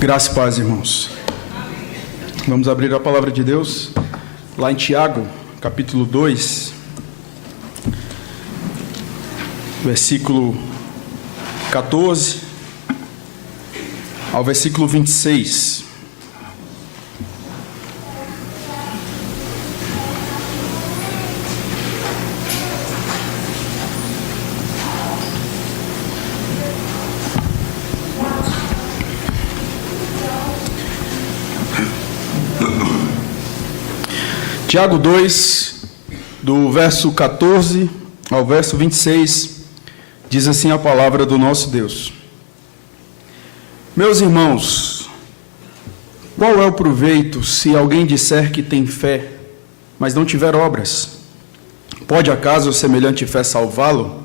Graça e paz, irmãos. Vamos abrir a palavra de Deus lá em Tiago, capítulo 2, versículo 14 ao versículo 26. Tiago 2, do verso 14 ao verso 26, diz assim a palavra do nosso Deus. Meus irmãos, qual é o proveito se alguém disser que tem fé, mas não tiver obras? Pode acaso semelhante fé salvá-lo?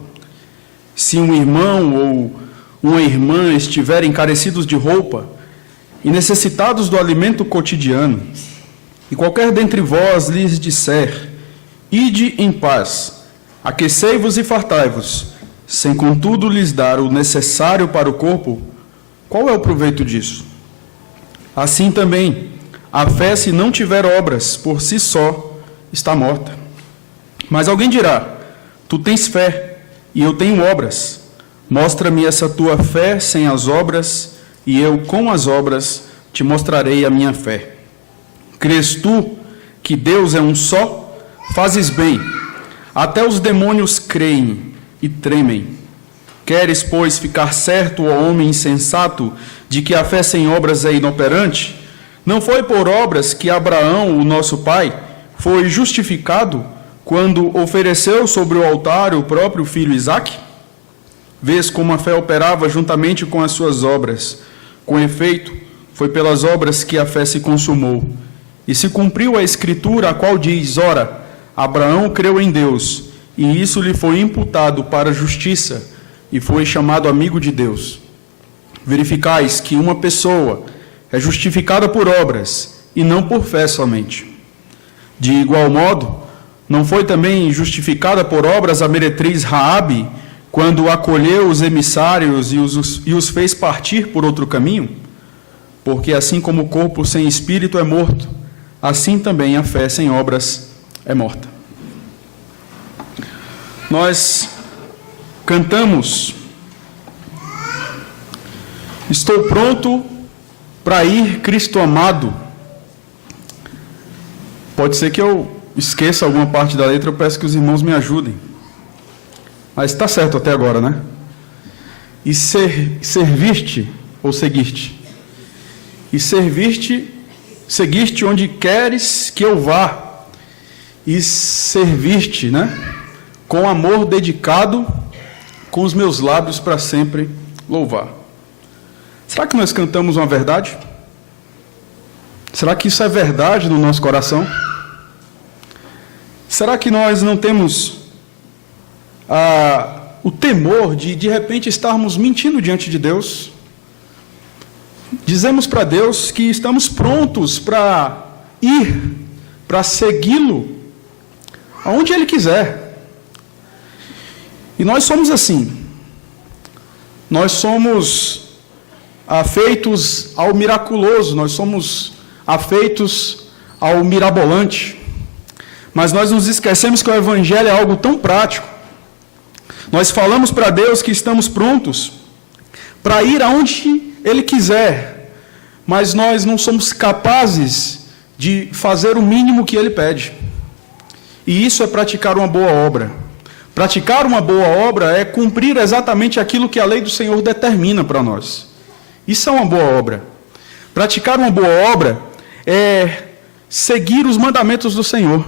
Se um irmão ou uma irmã estiverem carecidos de roupa e necessitados do alimento cotidiano, e qualquer dentre vós lhes disser, ide em paz, aquecei-vos e fartai-vos, sem contudo lhes dar o necessário para o corpo, qual é o proveito disso? Assim também, a fé, se não tiver obras, por si só, está morta. Mas alguém dirá, tu tens fé, e eu tenho obras. Mostra-me essa tua fé sem as obras, e eu, com as obras, te mostrarei a minha fé. Crês tu que Deus é um só? Fazes bem. Até os demônios creem e tremem. Queres, pois, ficar certo, ó homem insensato, de que a fé sem obras é inoperante? Não foi por obras que Abraão, o nosso pai, foi justificado quando ofereceu sobre o altar o próprio filho Isaque? Vês como a fé operava juntamente com as suas obras. Com efeito, foi pelas obras que a fé se consumou. E se cumpriu a Escritura, a qual diz, ora, Abraão creu em Deus, e isso lhe foi imputado para a justiça, e foi chamado amigo de Deus. Verificais que uma pessoa é justificada por obras, e não por fé somente. De igual modo, não foi também justificada por obras a meretriz Raabe, quando acolheu os emissários e os fez partir por outro caminho? Porque assim como o corpo sem espírito é morto, assim também a fé sem obras é morta. Nós cantamos, estou pronto para ir, Cristo amado. Pode ser que eu esqueça alguma parte da letra, eu peço que os irmãos me ajudem. Mas está certo até agora, né? E serviste ou seguiste? E seguiste onde queres que eu vá, e serviste, né? Com amor dedicado, com os meus lábios para sempre louvar. Será que nós cantamos uma verdade? Será que isso é verdade no nosso coração? Será que nós não temos o temor de repente estarmos mentindo diante de Deus? Dizemos para Deus que estamos prontos para ir, para segui-lo, aonde Ele quiser. E nós somos assim. Nós somos afeitos ao miraculoso, nós somos afeitos ao mirabolante. Mas nós nos esquecemos que o Evangelho é algo tão prático. Nós falamos para Deus que estamos prontos para ir aonde Ele quiser, mas nós não somos capazes de fazer o mínimo que Ele pede. E isso é praticar uma boa obra. Praticar uma boa obra é cumprir exatamente aquilo que a lei do Senhor determina para nós. Isso é uma boa obra. Praticar uma boa obra é seguir os mandamentos do Senhor.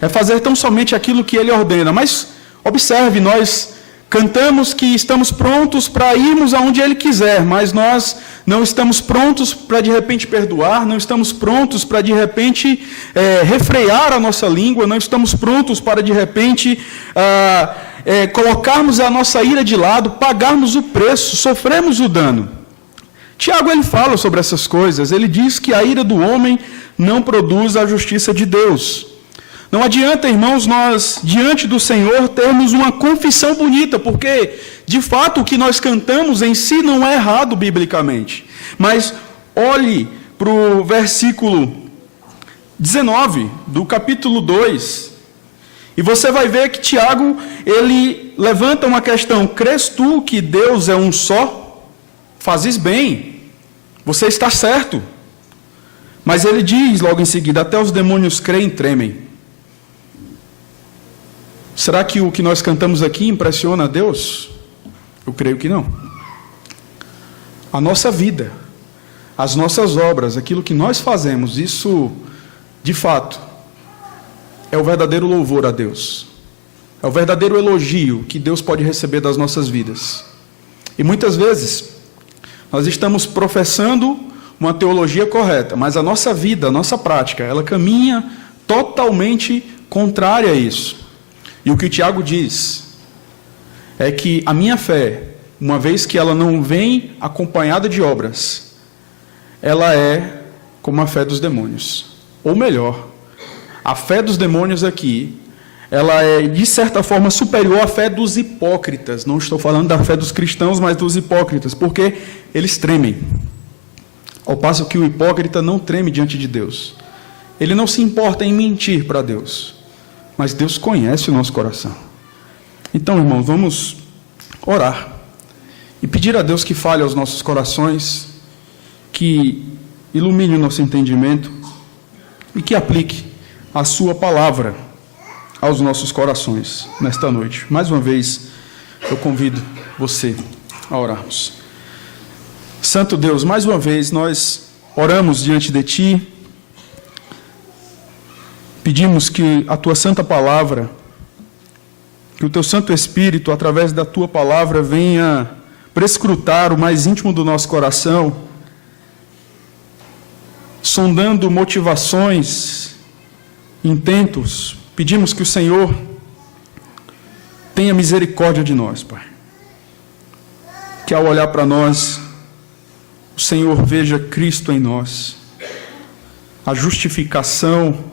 É fazer tão somente aquilo que Ele ordena. Mas observe, nós cantamos que estamos prontos para irmos aonde Ele quiser, mas nós não estamos prontos para de repente perdoar, não estamos prontos para de repente refrear a nossa língua, não estamos prontos para de repente colocarmos a nossa ira de lado, pagarmos o preço, sofremos o dano. Tiago ele fala sobre essas coisas, ele diz que a ira do homem não produz a justiça de Deus. Não adianta, irmãos, nós, diante do Senhor, termos uma confissão bonita, porque, de fato, o que nós cantamos em si não é errado biblicamente. Mas olhe para o versículo 19 do capítulo 2, e você vai ver que Tiago, ele levanta uma questão: crês tu que Deus é um só? Fazes bem, você está certo. Mas ele diz logo em seguida: até os demônios creem e tremem. Será que o que nós cantamos aqui impressiona a Deus? Eu creio que não. A nossa vida, as nossas obras, aquilo que nós fazemos, isso, de fato, é o verdadeiro louvor a Deus. É o verdadeiro elogio que Deus pode receber das nossas vidas. E muitas vezes, nós estamos professando uma teologia correta, mas a nossa vida, a nossa prática, ela caminha totalmente contrária a isso. E o que o Tiago diz é que a minha fé, uma vez que ela não vem acompanhada de obras, ela é como a fé dos demônios. Ou melhor, a fé dos demônios aqui, ela é de certa forma superior à fé dos hipócritas. Não estou falando da fé dos cristãos, mas dos hipócritas, porque eles tremem. Ao passo que o hipócrita não treme diante de Deus. Ele não se importa em mentir para Deus. Mas Deus conhece o nosso coração. Então, irmãos, vamos orar e pedir a Deus que fale aos nossos corações, que ilumine o nosso entendimento e que aplique a sua palavra aos nossos corações nesta noite. Mais uma vez, eu convido você a orarmos. Santo Deus, mais uma vez nós oramos diante de Ti. Pedimos que a Tua Santa Palavra, que o Teu Santo Espírito, através da Tua Palavra, venha prescrutar o mais íntimo do nosso coração, sondando motivações, intentos. Pedimos que o Senhor tenha misericórdia de nós, Pai. Que ao olhar para nós, o Senhor veja Cristo em nós, a justificação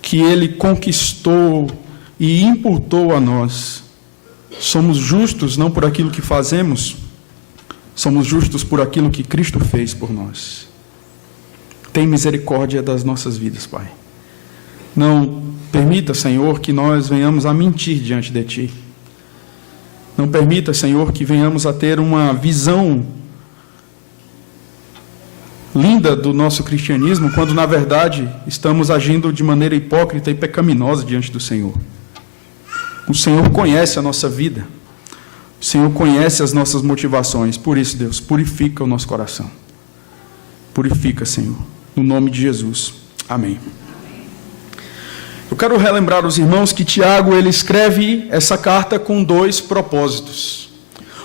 que Ele conquistou e imputou a nós. Somos justos não por aquilo que fazemos, somos justos por aquilo que Cristo fez por nós. Tem misericórdia das nossas vidas, Pai. Não permita, Senhor, que nós venhamos a mentir diante de Ti. Não permita, Senhor, que venhamos a ter uma visão linda do nosso cristianismo, quando na verdade estamos agindo de maneira hipócrita e pecaminosa diante do Senhor. O Senhor conhece a nossa vida, o Senhor conhece as nossas motivações. Por isso, Deus, purifica o nosso coração. Purifica, Senhor, no nome de Jesus. Amém. Eu quero relembrar os irmãos que Tiago, ele escreve essa carta com dois propósitos.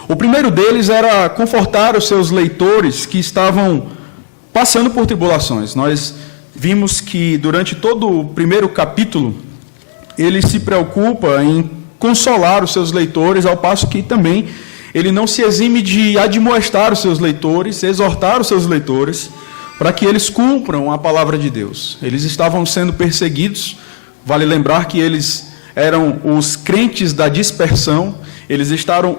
O primeiro deles era confortar os seus leitores que estavam passando por tribulações. Nós vimos que durante todo o primeiro capítulo, ele se preocupa em consolar os seus leitores, ao passo que também ele não se exime de admoestar os seus leitores, exortar os seus leitores, para que eles cumpram a palavra de Deus. Eles estavam sendo perseguidos, vale lembrar que eles eram os crentes da dispersão, eles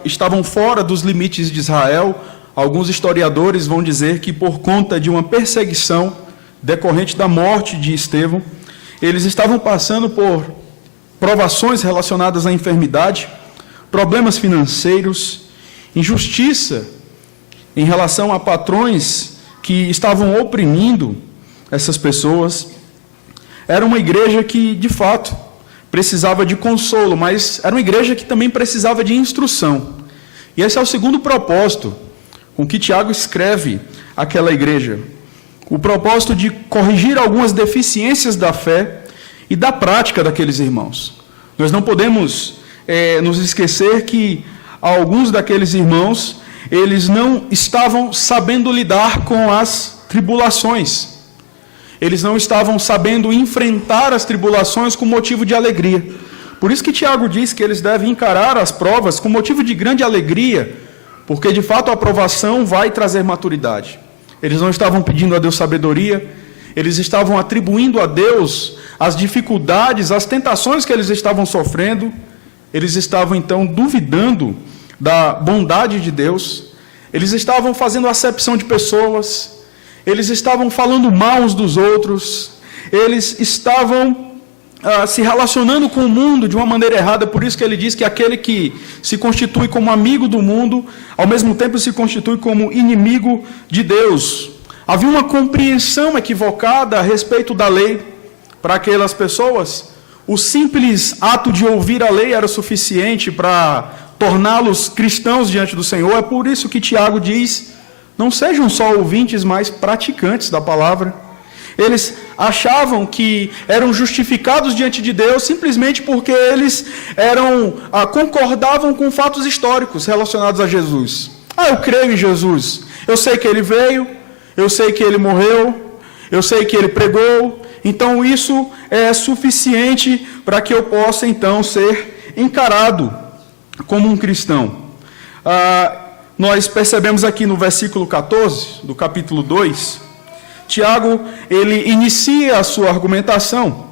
estavam fora dos limites de Israel. Alguns historiadores vão dizer que por conta de uma perseguição decorrente da morte de Estevão, eles estavam passando por provações relacionadas à enfermidade, problemas financeiros, injustiça em relação a patrões que estavam oprimindo essas pessoas. Era uma igreja que, de fato, precisava de consolo, mas era uma igreja que também precisava de instrução. E esse é o segundo propósito com que Tiago escreve àquela igreja. O propósito de corrigir algumas deficiências da fé e da prática daqueles irmãos. Nós não podemos nos esquecer que alguns daqueles irmãos, eles não estavam sabendo lidar com as tribulações. Eles não estavam sabendo enfrentar as tribulações com motivo de alegria. Por isso que Tiago diz que eles devem encarar as provas com motivo de grande alegria, porque de fato a aprovação vai trazer maturidade. Eles não estavam pedindo a Deus sabedoria, eles estavam atribuindo a Deus as dificuldades, as tentações que eles estavam sofrendo, eles estavam então duvidando da bondade de Deus, eles estavam fazendo acepção de pessoas, eles estavam falando mal uns dos outros, eles estavam se relacionando com o mundo de uma maneira errada. Por isso que ele diz que aquele que se constitui como amigo do mundo, ao mesmo tempo se constitui como inimigo de Deus. Havia uma compreensão equivocada a respeito da lei para aquelas pessoas. O simples ato de ouvir a lei era suficiente para torná-los cristãos diante do Senhor. É por isso que Tiago diz: não sejam só ouvintes, mas praticantes da palavra. Eles achavam que eram justificados diante de Deus simplesmente porque eles concordavam com fatos históricos relacionados a Jesus. Eu creio em Jesus, eu sei que ele veio, eu sei que ele morreu, eu sei que ele pregou, então isso é suficiente para que eu possa então ser encarado como um cristão. Nós percebemos aqui no versículo 14 do capítulo 2, Tiago, ele inicia a sua argumentação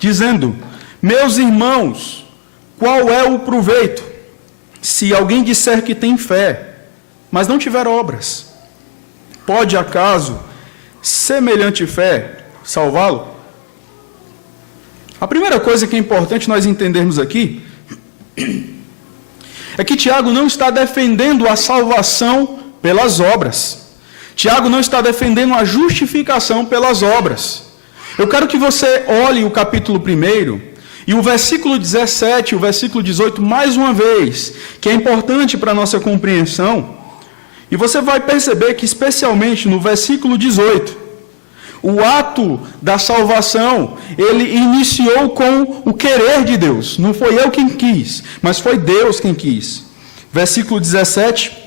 dizendo: meus irmãos, qual é o proveito se alguém disser que tem fé, mas não tiver obras? Pode acaso semelhante fé salvá-lo? A primeira coisa que é importante nós entendermos aqui é que Tiago não está defendendo a salvação pelas obras. Tiago não está defendendo a justificação pelas obras. Eu quero que você olhe o capítulo 1 e o versículo 17 e o versículo 18 mais uma vez, que é importante para a nossa compreensão. E você vai perceber que, especialmente no versículo 18, o ato da salvação, ele iniciou com o querer de Deus. Não foi eu quem quis, mas foi Deus quem quis. Versículo 17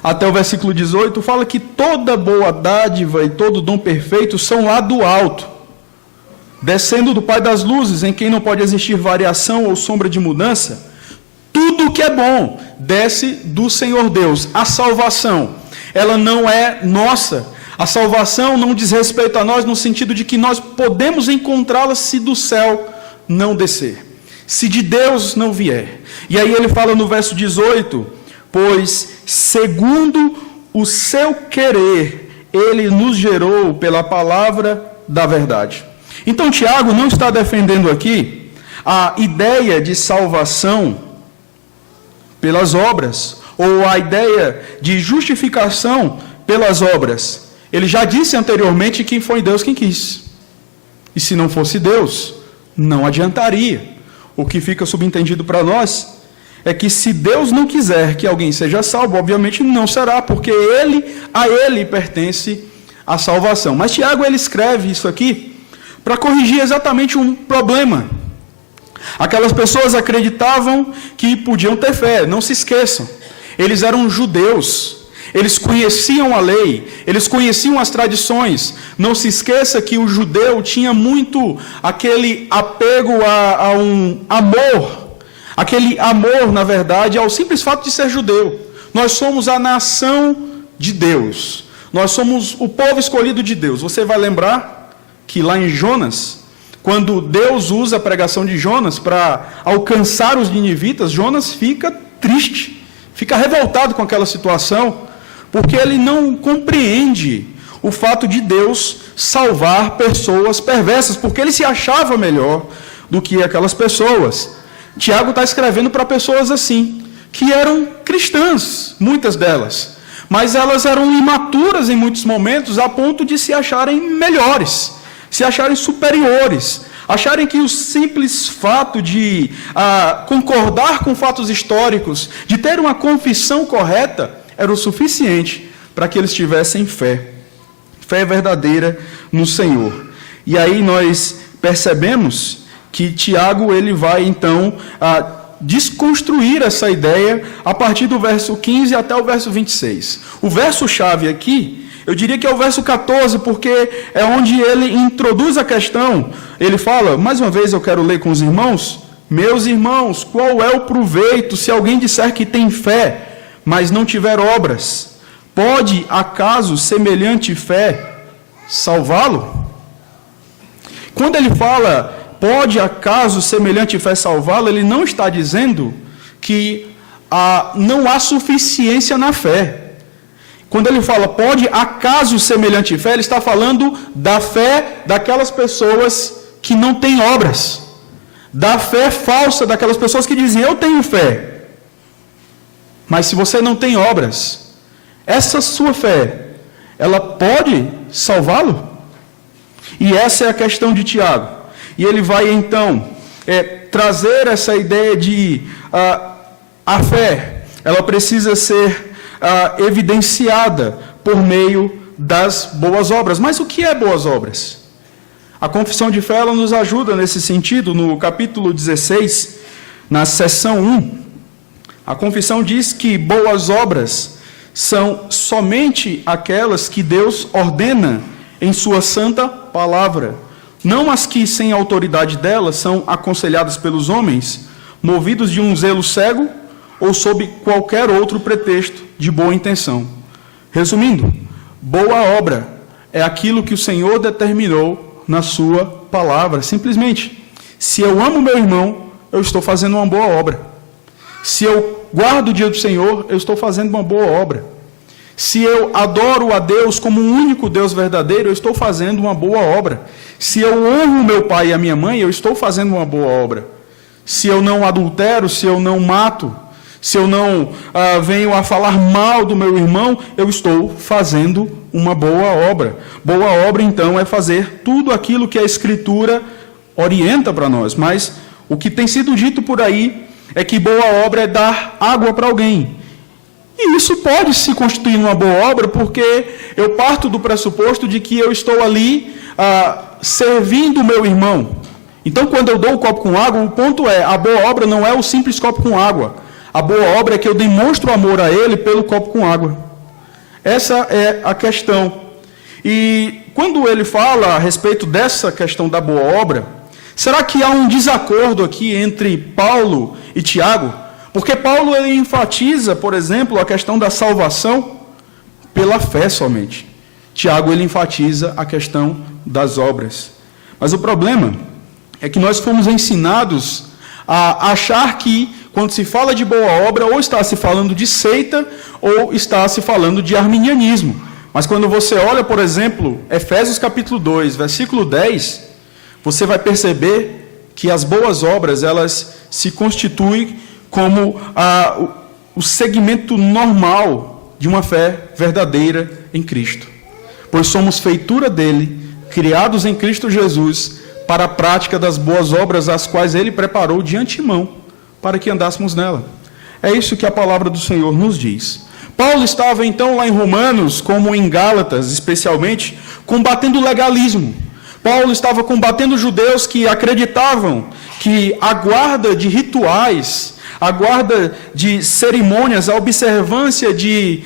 até o versículo 18, fala que toda boa dádiva e todo dom perfeito são lá do alto, descendo do Pai das luzes, em quem não pode existir variação ou sombra de mudança. Tudo que é bom desce do Senhor Deus. A salvação, ela não é nossa. A salvação não diz respeito a nós no sentido de que nós podemos encontrá-la se do céu não descer, se de Deus não vier. E aí ele fala no verso 18, pois, segundo o seu querer, ele nos gerou pela palavra da verdade. Então, Tiago não está defendendo aqui a ideia de salvação pelas obras, ou a ideia de justificação pelas obras. Ele já disse anteriormente que foi Deus quem quis. E se não fosse Deus, não adiantaria. O que fica subentendido para nós é que se Deus não quiser que alguém seja salvo, obviamente não será, porque a ele pertence a salvação. Mas Tiago, ele escreve isso aqui para corrigir exatamente um problema. Aquelas pessoas acreditavam que podiam ter fé, não se esqueçam. Eles eram judeus, eles conheciam a lei, eles conheciam as tradições. Não se esqueça que o judeu tinha muito aquele apego a um amor. Aquele amor, na verdade, ao simples fato de ser judeu. Nós somos a nação de Deus. Nós somos o povo escolhido de Deus. Você vai lembrar que lá em Jonas, quando Deus usa a pregação de Jonas para alcançar os ninivitas, Jonas fica triste, fica revoltado com aquela situação, porque ele não compreende o fato de Deus salvar pessoas perversas, porque ele se achava melhor do que aquelas pessoas. Tiago está escrevendo para pessoas assim, que eram cristãs, muitas delas, mas elas eram imaturas em muitos momentos, a ponto de se acharem melhores, se acharem superiores, acharem que o simples fato de concordar com fatos históricos, de ter uma confissão correta, era o suficiente para que eles tivessem fé verdadeira no Senhor. E aí nós percebemos que Tiago, ele vai então desconstruir essa ideia a partir do verso 15 até o verso 26. O verso-chave aqui, eu diria que é o verso 14, porque é onde ele introduz a questão. Ele fala, mais uma vez eu quero ler com os irmãos: meus irmãos, qual é o proveito se alguém disser que tem fé, mas não tiver obras? Pode acaso semelhante fé salvá-lo? Quando ele fala, pode acaso semelhante fé salvá-lo, ele não está dizendo que não há suficiência na fé. Quando ele fala, pode acaso semelhante fé, ele está falando da fé daquelas pessoas que não têm obras. Da fé falsa daquelas pessoas que dizem, eu tenho fé. Mas se você não tem obras, essa sua fé, ela pode salvá-lo? E essa é a questão de Tiago. E ele vai então trazer essa ideia de a fé, ela precisa ser evidenciada por meio das boas obras. Mas o que é boas obras? A confissão de fé ela nos ajuda nesse sentido. No capítulo 16, na seção 1, a confissão diz que boas obras são somente aquelas que Deus ordena em sua santa palavra, não as que, sem autoridade dela, são aconselhadas pelos homens, movidos de um zelo cego ou sob qualquer outro pretexto de boa intenção. Resumindo, boa obra é aquilo que o Senhor determinou na sua palavra. Simplesmente, se eu amo meu irmão, eu estou fazendo uma boa obra. Se eu guardo o dia do Senhor, eu estou fazendo uma boa obra. Se eu adoro a Deus como o único Deus verdadeiro, eu estou fazendo uma boa obra. Se eu honro meu pai e a minha mãe, eu estou fazendo uma boa obra. Se eu não adultero, se eu não mato, se eu não venho a falar mal do meu irmão, eu estou fazendo uma boa obra. Boa obra, então, é fazer tudo aquilo que a Escritura orienta para nós. Mas o que tem sido dito por aí é que boa obra é dar água para alguém. E isso pode se constituir numa boa obra, porque eu parto do pressuposto de que eu estou ali servindo o meu irmão. Então, quando eu dou o copo com água, o ponto é, a boa obra não é o simples copo com água. A boa obra é que eu demonstro amor a ele pelo copo com água. Essa é a questão. E quando ele fala a respeito dessa questão da boa obra, será que há um desacordo aqui entre Paulo e Tiago? Porque Paulo ele enfatiza, por exemplo, a questão da salvação pela fé somente. Tiago ele enfatiza a questão das obras. Mas o problema é que nós fomos ensinados a achar que, quando se fala de boa obra, ou está se falando de seita, ou está se falando de arminianismo. Mas quando você olha, por exemplo, Efésios capítulo 2, versículo 10, você vai perceber que as boas obras, elas se constituem como o segmento normal de uma fé verdadeira em Cristo. Pois somos feitura dele, criados em Cristo Jesus, para a prática das boas obras, as quais ele preparou de antemão, para que andássemos nela. É isso que a palavra do Senhor nos diz. Paulo estava então lá em Romanos, como em Gálatas especialmente, combatendo o legalismo. Paulo estava combatendo os judeus que acreditavam que a guarda de rituais, a guarda de cerimônias, a observância de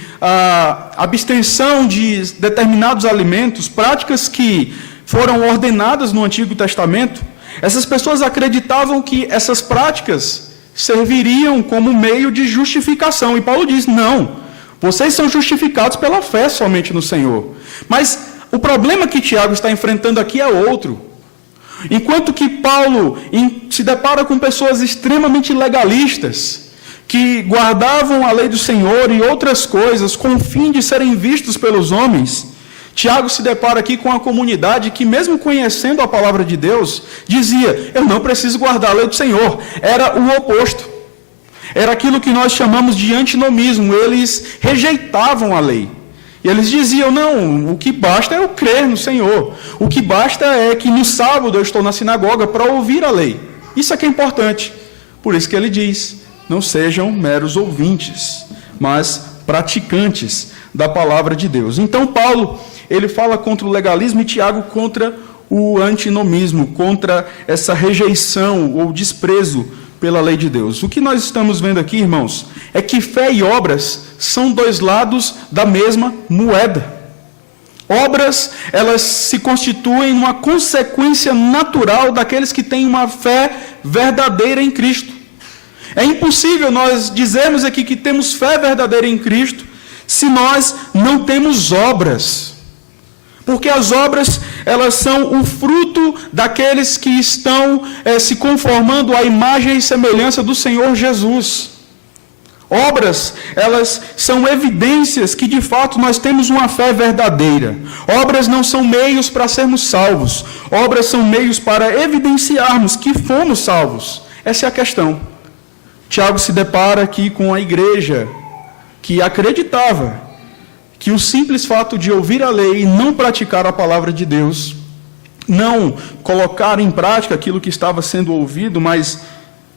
abstenção de determinados alimentos, práticas que foram ordenadas no Antigo Testamento, essas pessoas acreditavam que essas práticas serviriam como meio de justificação. E Paulo diz, não, vocês são justificados pela fé somente no Senhor. Mas o problema que Tiago está enfrentando aqui é outro. Enquanto que Paulo se depara com pessoas extremamente legalistas, que guardavam a lei do Senhor e outras coisas com o fim de serem vistos pelos homens, Tiago se depara aqui com a comunidade que, mesmo conhecendo a palavra de Deus, dizia, eu não preciso guardar a lei do Senhor. Era o oposto. Era aquilo que nós chamamos de antinomismo. Eles rejeitavam a lei. E eles diziam, não, o que basta é eu crer no Senhor. O que basta é que no sábado eu estou na sinagoga para ouvir a lei. Isso é que é importante. Por isso que ele diz, não sejam meros ouvintes, mas praticantes da palavra de Deus. Então Paulo, ele fala contra o legalismo e Tiago contra o antinomismo, contra essa rejeição ou desprezo pela lei de Deus. O que nós estamos vendo aqui, irmãos, é que fé e obras são dois lados da mesma moeda. Obras, elas se constituem uma consequência natural daqueles que têm uma fé verdadeira em Cristo. É impossível nós dizermos aqui que temos fé verdadeira em Cristo se nós não temos obras. Porque as obras, elas são o fruto daqueles que estão se conformando à imagem e semelhança do Senhor Jesus. Obras, elas são evidências que de fato nós temos uma fé verdadeira. Obras não são meios para sermos salvos. Obras são meios para evidenciarmos que fomos salvos. Essa é a questão. Tiago se depara aqui com a igreja que acreditava que o simples fato de ouvir a lei e não praticar a palavra de Deus, não colocar em prática aquilo que estava sendo ouvido, mas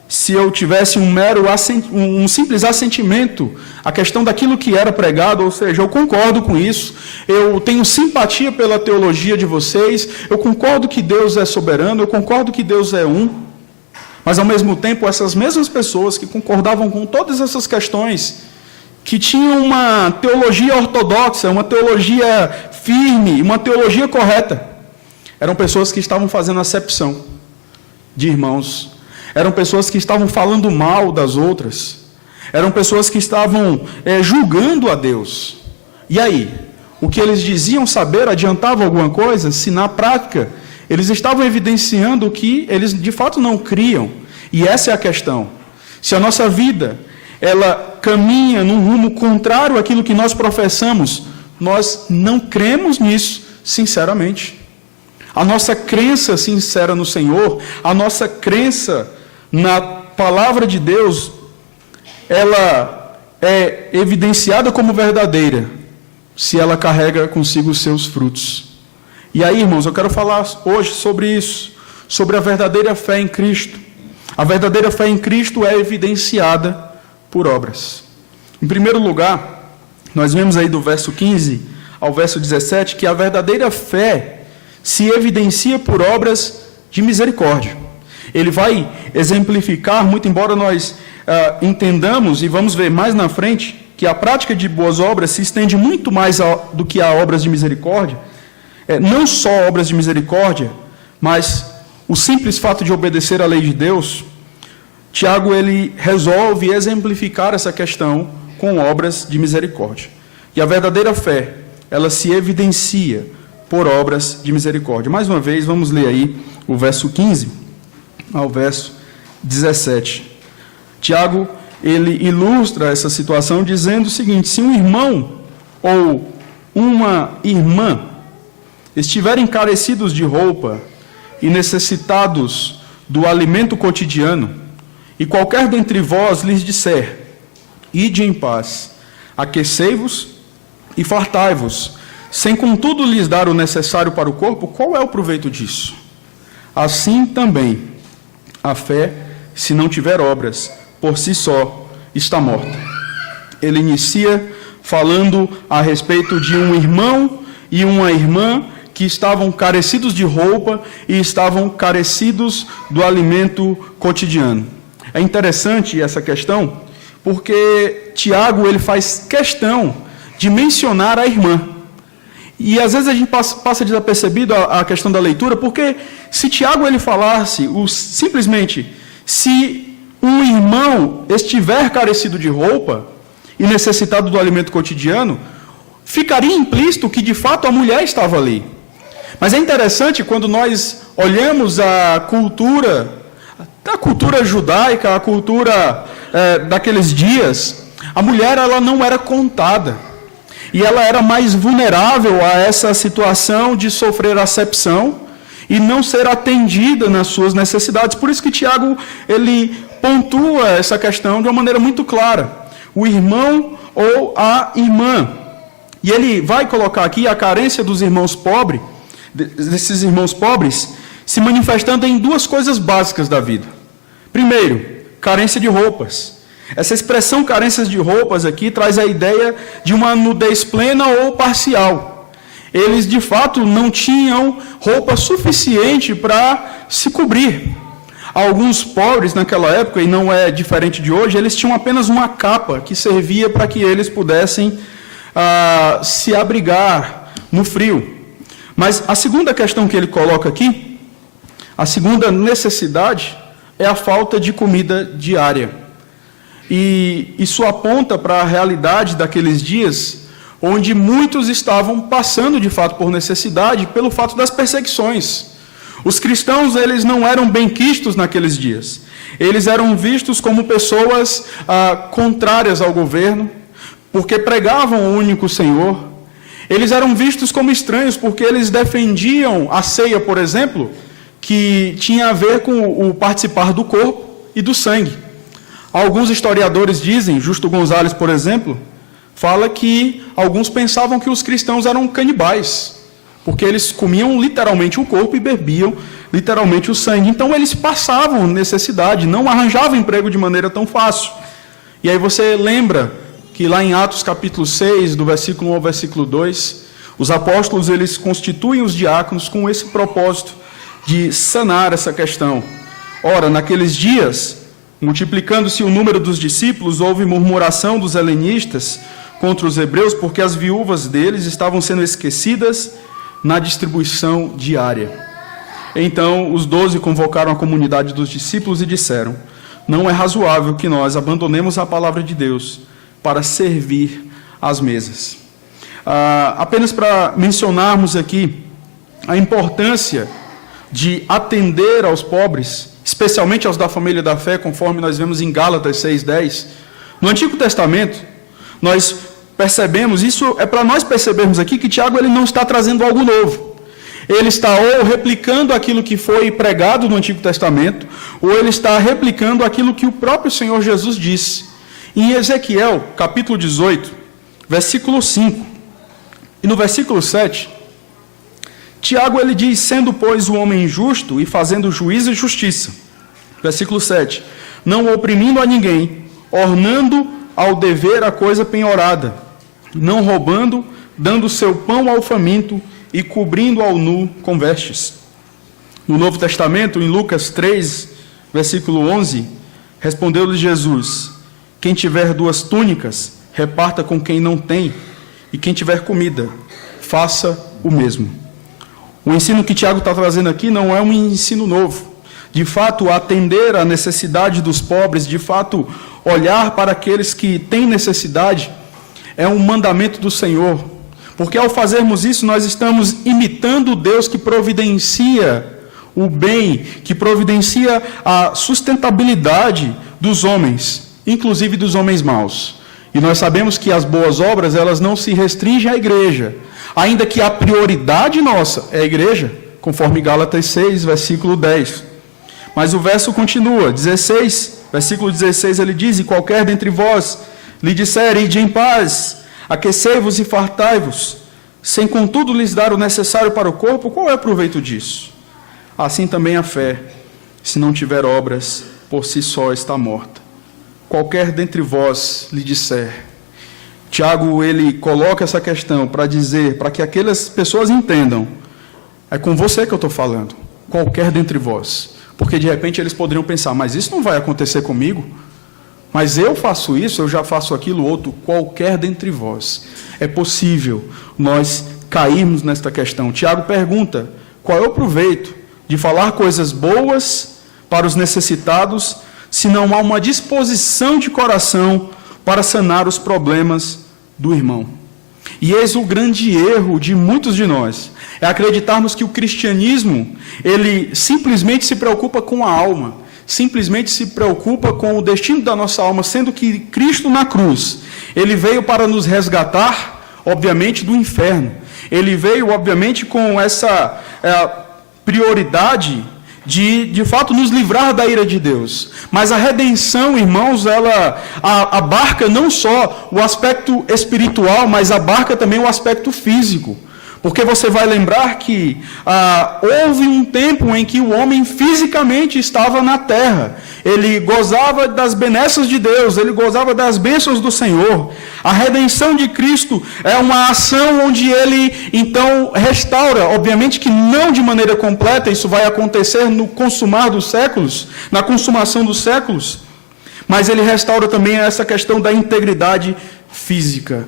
se eu tivesse um simples assentimento à questão daquilo que era pregado, ou seja, eu concordo com isso, eu tenho simpatia pela teologia de vocês, eu concordo que Deus é soberano, eu concordo que Deus é um, mas ao mesmo tempo essas mesmas pessoas que concordavam com todas essas questões, que tinham uma teologia ortodoxa, uma teologia firme, uma teologia correta, eram pessoas que estavam fazendo acepção de irmãos, eram pessoas que estavam falando mal das outras, eram pessoas que estavam julgando a Deus. E aí, o que eles diziam saber adiantava alguma coisa, se na prática eles estavam evidenciando que eles de fato não criam? E essa é a questão. Se a nossa vida ela caminha num rumo contrário àquilo que nós professamos, nós não cremos nisso, sinceramente. A nossa crença sincera no Senhor, a nossa crença na palavra de Deus, ela é evidenciada como verdadeira, se ela carrega consigo os seus frutos. E aí, irmãos, eu quero falar hoje sobre isso, sobre a verdadeira fé em Cristo. A verdadeira fé em Cristo é evidenciada por obras. Em primeiro lugar, nós vemos aí do verso 15 ao verso 17 que a verdadeira fé se evidencia por obras de misericórdia. Ele vai exemplificar, muito embora nós entendamos e vamos ver mais na frente, que a prática de boas obras se estende muito mais do que a obras de misericórdia, não só obras de misericórdia, mas o simples fato de obedecer à lei de Deus. Tiago, ele resolve exemplificar essa questão com obras de misericórdia. E a verdadeira fé, ela se evidencia por obras de misericórdia. Mais uma vez, vamos ler aí o verso 15 ao verso 17. Tiago, ele ilustra essa situação dizendo o seguinte: se um irmão ou uma irmã estiverem carecidos de roupa e necessitados do alimento cotidiano, e qualquer dentre vós lhes disser: ide em paz, aquecei-vos e fartai-vos, sem contudo lhes dar o necessário para o corpo, qual é o proveito disso? Assim também, a fé, se não tiver obras, por si só está morta. Ele inicia falando a respeito de um irmão e uma irmã que estavam carecidos de roupa e estavam carecidos do alimento cotidiano. É interessante essa questão, porque Tiago ele faz questão de mencionar a irmã. E às vezes a gente passa desapercebido a questão da leitura, porque se Tiago ele falasse simplesmente, se um irmão estiver carecido de roupa e necessitado do alimento cotidiano, ficaria implícito que de fato a mulher estava ali. Mas é interessante quando nós olhamos a cultura judaica, a cultura daqueles dias, a mulher ela não era contada. E ela era mais vulnerável a essa situação de sofrer acepção e não ser atendida nas suas necessidades. Por isso que Tiago ele pontua essa questão de uma maneira muito clara. O irmão ou a irmã. E ele vai colocar aqui a carência dos irmãos pobres, desses irmãos pobres, se manifestando em duas coisas básicas da vida. Primeiro, carência de roupas. Essa expressão carências de roupas aqui traz a ideia de uma nudez plena ou parcial. Eles, de fato, não tinham roupa suficiente para se cobrir. Alguns pobres naquela época, e não é diferente de hoje, eles tinham apenas uma capa que servia para que eles pudessem se abrigar no frio. Mas a segunda questão que ele coloca aqui, a segunda necessidade, é a falta de comida diária. E isso aponta para a realidade daqueles dias, onde muitos estavam passando de fato por necessidade, pelo fato das perseguições. Os cristãos, eles não eram benquistos naqueles dias. Eles eram vistos como pessoas contrárias ao governo, porque pregavam o único Senhor. Eles eram vistos como estranhos, porque eles defendiam a ceia, por exemplo, que tinha a ver com o participar do corpo e do sangue. Alguns historiadores dizem, Justo Gonzalez, por exemplo, fala que alguns pensavam que os cristãos eram canibais, porque eles comiam literalmente o corpo e bebiam literalmente o sangue. Então eles passavam necessidade, não arranjavam emprego de maneira tão fácil. E aí você lembra que lá em Atos capítulo 6, do versículo 1 ao versículo 2, os apóstolos eles constituem os diáconos com esse propósito de sanar essa questão. Ora, naqueles dias, multiplicando-se o número dos discípulos, houve murmuração dos helenistas contra os hebreus, porque as viúvas deles estavam sendo esquecidas na distribuição diária. Então, os 12 convocaram a comunidade dos discípulos e disseram: não é razoável que nós abandonemos a palavra de Deus para servir às mesas. Apenas para mencionarmos aqui a importância de atender aos pobres, especialmente aos da família da fé, conforme nós vemos em Gálatas 6:10. No Antigo Testamento, nós percebemos, isso é para nós percebermos aqui, que Tiago ele não está trazendo algo novo. Ele está ou replicando aquilo que foi pregado no Antigo Testamento, ou ele está replicando aquilo que o próprio Senhor Jesus disse. Em Ezequiel, capítulo 18, versículo 5, e no versículo 7, Tiago ele diz: sendo, pois, o homem justo e fazendo juízo e justiça. Versículo 7, não oprimindo a ninguém, ornando ao dever a coisa penhorada, não roubando, dando seu pão ao faminto e cobrindo ao nu com vestes. No Novo Testamento, em Lucas 3, versículo 11, respondeu-lhe Jesus: quem tiver 2 túnicas, reparta com quem não tem, e quem tiver comida, faça o mesmo. O ensino que Tiago está trazendo aqui não é um ensino novo. De fato, atender à necessidade dos pobres, de fato, olhar para aqueles que têm necessidade, é um mandamento do Senhor. Porque ao fazermos isso, nós estamos imitando o Deus que providencia o bem, que providencia a sustentabilidade dos homens, inclusive dos homens maus. E nós sabemos que as boas obras, elas não se restringem à igreja, ainda que a prioridade nossa é a igreja, conforme Gálatas 6, versículo 10. Mas o verso continua, 16, versículo 16, ele diz: e qualquer dentre vós lhe disser, ide em paz, aquecei-vos e fartai-vos, sem contudo lhes dar o necessário para o corpo, qual é o proveito disso? Assim também a fé, se não tiver obras, por si só está morta. Qualquer dentre vós lhe disser. Tiago, ele coloca essa questão para dizer, para que aquelas pessoas entendam, é com você que eu estou falando, qualquer dentre vós. Porque de repente eles poderiam pensar, mas isso não vai acontecer comigo? Mas eu faço isso, eu já faço aquilo outro, qualquer dentre vós. É possível nós cairmos nesta questão. Tiago pergunta, qual é o proveito de falar coisas boas para os necessitados, se não há uma disposição de coração para sanar os problemas do irmão? E eis o grande erro de muitos de nós, é acreditarmos que o cristianismo, ele simplesmente se preocupa com a alma, simplesmente se preocupa com o destino da nossa alma, sendo que Cristo na cruz, ele veio para nos resgatar, obviamente, do inferno. Ele veio, obviamente, com essa prioridade de fato, nos livrar da ira de Deus. Mas a redenção, irmãos, ela abarca não só o aspecto espiritual, mas abarca também o aspecto físico. Porque você vai lembrar que houve um tempo em que o homem fisicamente estava na terra. Ele gozava das benesses de Deus, ele gozava das bênçãos do Senhor. A redenção de Cristo é uma ação onde ele, então, restaura. Obviamente que não de maneira completa, isso vai acontecer no consumar dos séculos, na consumação dos séculos. Mas ele restaura também essa questão da integridade física.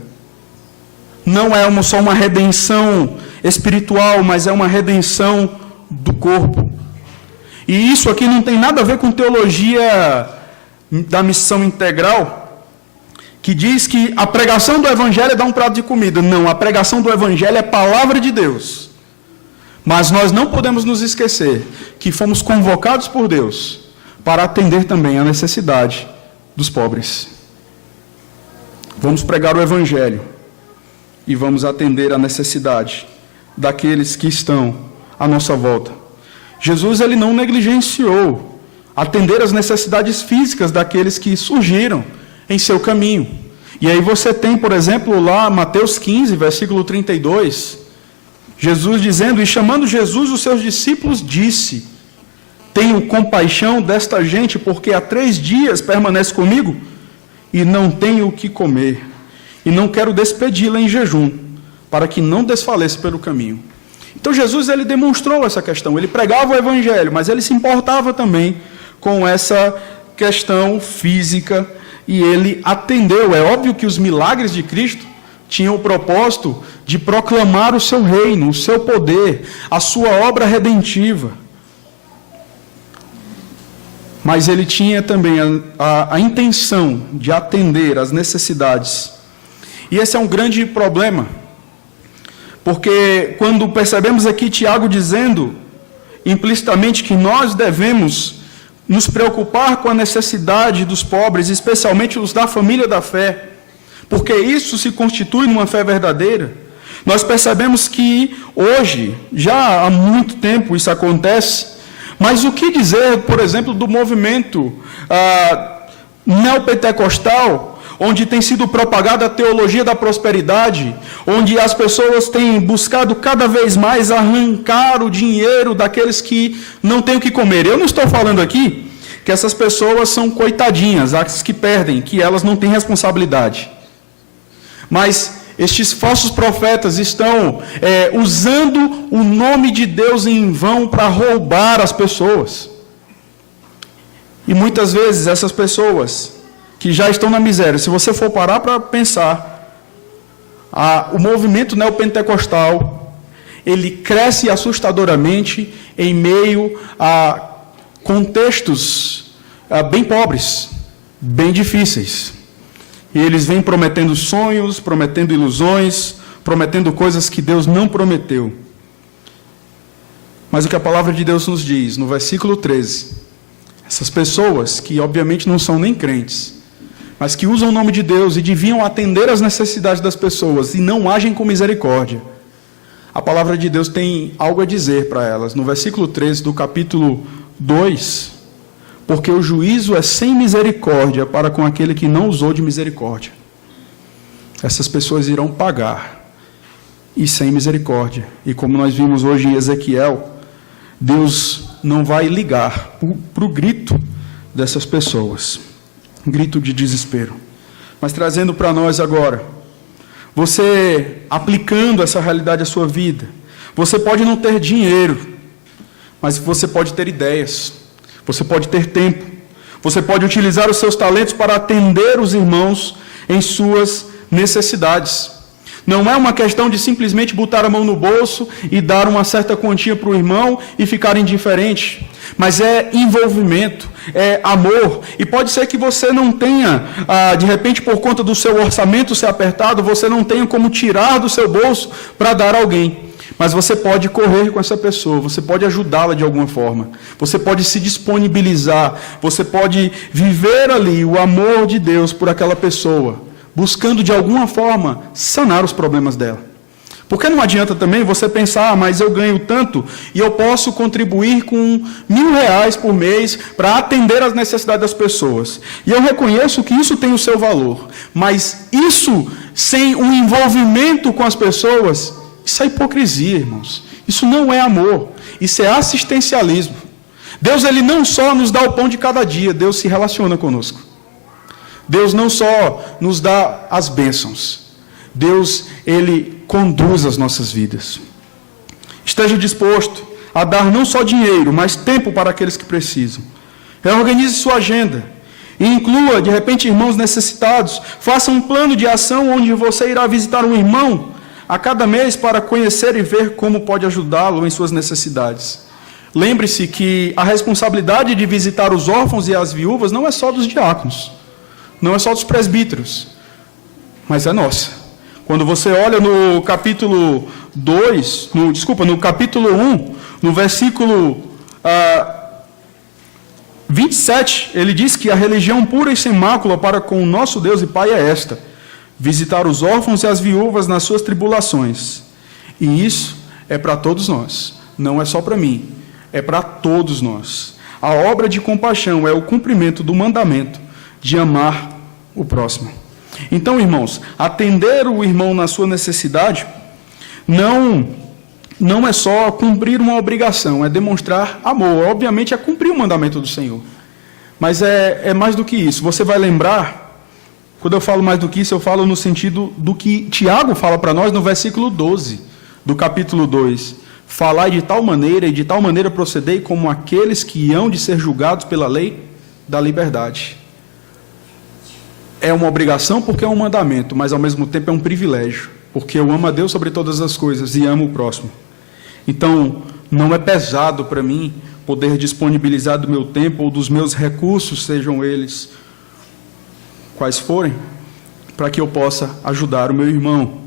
Não é só uma redenção espiritual, mas é uma redenção do corpo. E isso aqui não tem nada a ver com teologia da missão integral, que diz que a pregação do Evangelho é dar um prato de comida. Não, a pregação do Evangelho é palavra de Deus. Mas nós não podemos nos esquecer que fomos convocados por Deus para atender também a necessidade dos pobres. Vamos pregar o Evangelho e vamos atender a necessidade daqueles que estão à nossa volta. Jesus, ele não negligenciou atender as necessidades físicas daqueles que surgiram em seu caminho. E aí você tem, por exemplo, lá Mateus 15, versículo 32, Jesus dizendo, e chamando Jesus os seus discípulos, disse, tenho compaixão desta gente, porque há 3 dias permanece comigo e não tenho o que comer, e não quero despedi-la em jejum, para que não desfaleça pelo caminho. Então Jesus, ele demonstrou essa questão, ele pregava o Evangelho, mas ele se importava também com essa questão física, e ele atendeu. É óbvio que os milagres de Cristo tinham o propósito de proclamar o seu reino, o seu poder, a sua obra redentiva. Mas ele tinha também a intenção de atender às necessidades. E esse é um grande problema, porque quando percebemos aqui Tiago dizendo implicitamente que nós devemos nos preocupar com a necessidade dos pobres, especialmente os da família da fé, porque isso se constitui numa fé verdadeira, nós percebemos que hoje, já há muito tempo isso acontece, mas o que dizer, por exemplo, do movimento neopentecostal, onde tem sido propagada a teologia da prosperidade, onde as pessoas têm buscado cada vez mais arrancar o dinheiro daqueles que não têm o que comer. Eu não estou falando aqui que essas pessoas são coitadinhas, as que perdem, que elas não têm responsabilidade. Mas estes falsos profetas estão usando o nome de Deus em vão para roubar as pessoas. E muitas vezes essas pessoas que já estão na miséria, se você for parar para pensar, o movimento neopentecostal, ele cresce assustadoramente em meio a contextos bem pobres, bem difíceis. E eles vêm prometendo sonhos, prometendo ilusões, prometendo coisas que Deus não prometeu. Mas o que a palavra de Deus nos diz, no versículo 13, essas pessoas que obviamente não são nem crentes, mas que usam o nome de Deus e deviam atender às necessidades das pessoas e não agem com misericórdia, a palavra de Deus tem algo a dizer para elas. No versículo 13 do capítulo 2, porque o juízo é sem misericórdia para com aquele que não usou de misericórdia. Essas pessoas irão pagar, e sem misericórdia. E como nós vimos hoje em Ezequiel, Deus não vai ligar para o grito dessas pessoas. Um grito de desespero. Mas trazendo para nós agora, você aplicando essa realidade à sua vida, você pode não ter dinheiro, mas você pode ter ideias, você pode ter tempo, você pode utilizar os seus talentos para atender os irmãos em suas necessidades. Não é uma questão de simplesmente botar a mão no bolso e dar uma certa quantia para o irmão e ficar indiferente, mas é envolvimento, é amor. E pode ser que você não tenha, de repente, por conta do seu orçamento ser apertado, você não tenha como tirar do seu bolso para dar a alguém. Mas você pode correr com essa pessoa, você pode ajudá-la de alguma forma, você pode se disponibilizar, você pode viver ali o amor de Deus por aquela pessoa, buscando de alguma forma sanar os problemas dela. Porque não adianta também você pensar, mas eu ganho tanto e eu posso contribuir com R$1.000 por mês para atender às necessidades das pessoas. E eu reconheço que isso tem o seu valor, mas isso sem um envolvimento com as pessoas, isso é hipocrisia, irmãos. Isso não é amor, isso é assistencialismo. Deus, ele não só nos dá o pão de cada dia, Deus se relaciona conosco. Deus não só nos dá as bênçãos, Deus, ele conduz as nossas vidas. Esteja disposto a dar não só dinheiro, mas tempo para aqueles que precisam. Reorganize sua agenda e inclua, de repente, irmãos necessitados. Faça um plano de ação onde você irá visitar um irmão a cada mês para conhecer e ver como pode ajudá-lo em suas necessidades. Lembre-se que a responsabilidade de visitar os órfãos e as viúvas não é só dos diáconos, não é só dos presbíteros, mas é nossa. Quando você olha no capítulo 2, no capítulo 1, no versículo 27, ele diz que a religião pura e sem mácula para com o nosso Deus e Pai é esta: visitar os órfãos e as viúvas nas suas tribulações. E isso é para todos nós, não é só para mim, é para todos nós. A obra de compaixão é o cumprimento do mandamento de amar o próximo. Então, irmãos, atender o irmão na sua necessidade não é só cumprir uma obrigação, é demonstrar amor. Obviamente é cumprir o mandamento do Senhor. Mas é mais do que isso. Você vai lembrar, quando eu falo mais do que isso, eu falo no sentido do que Tiago fala para nós no versículo 12 do capítulo 2. Falai de tal maneira e de tal maneira procedei como aqueles que hão de ser julgados pela lei da liberdade. É uma obrigação porque é um mandamento, mas ao mesmo tempo é um privilégio, porque eu amo a Deus sobre todas as coisas e amo o próximo. Então, não é pesado para mim poder disponibilizar do meu tempo ou dos meus recursos, sejam eles quais forem, para que eu possa ajudar o meu irmão.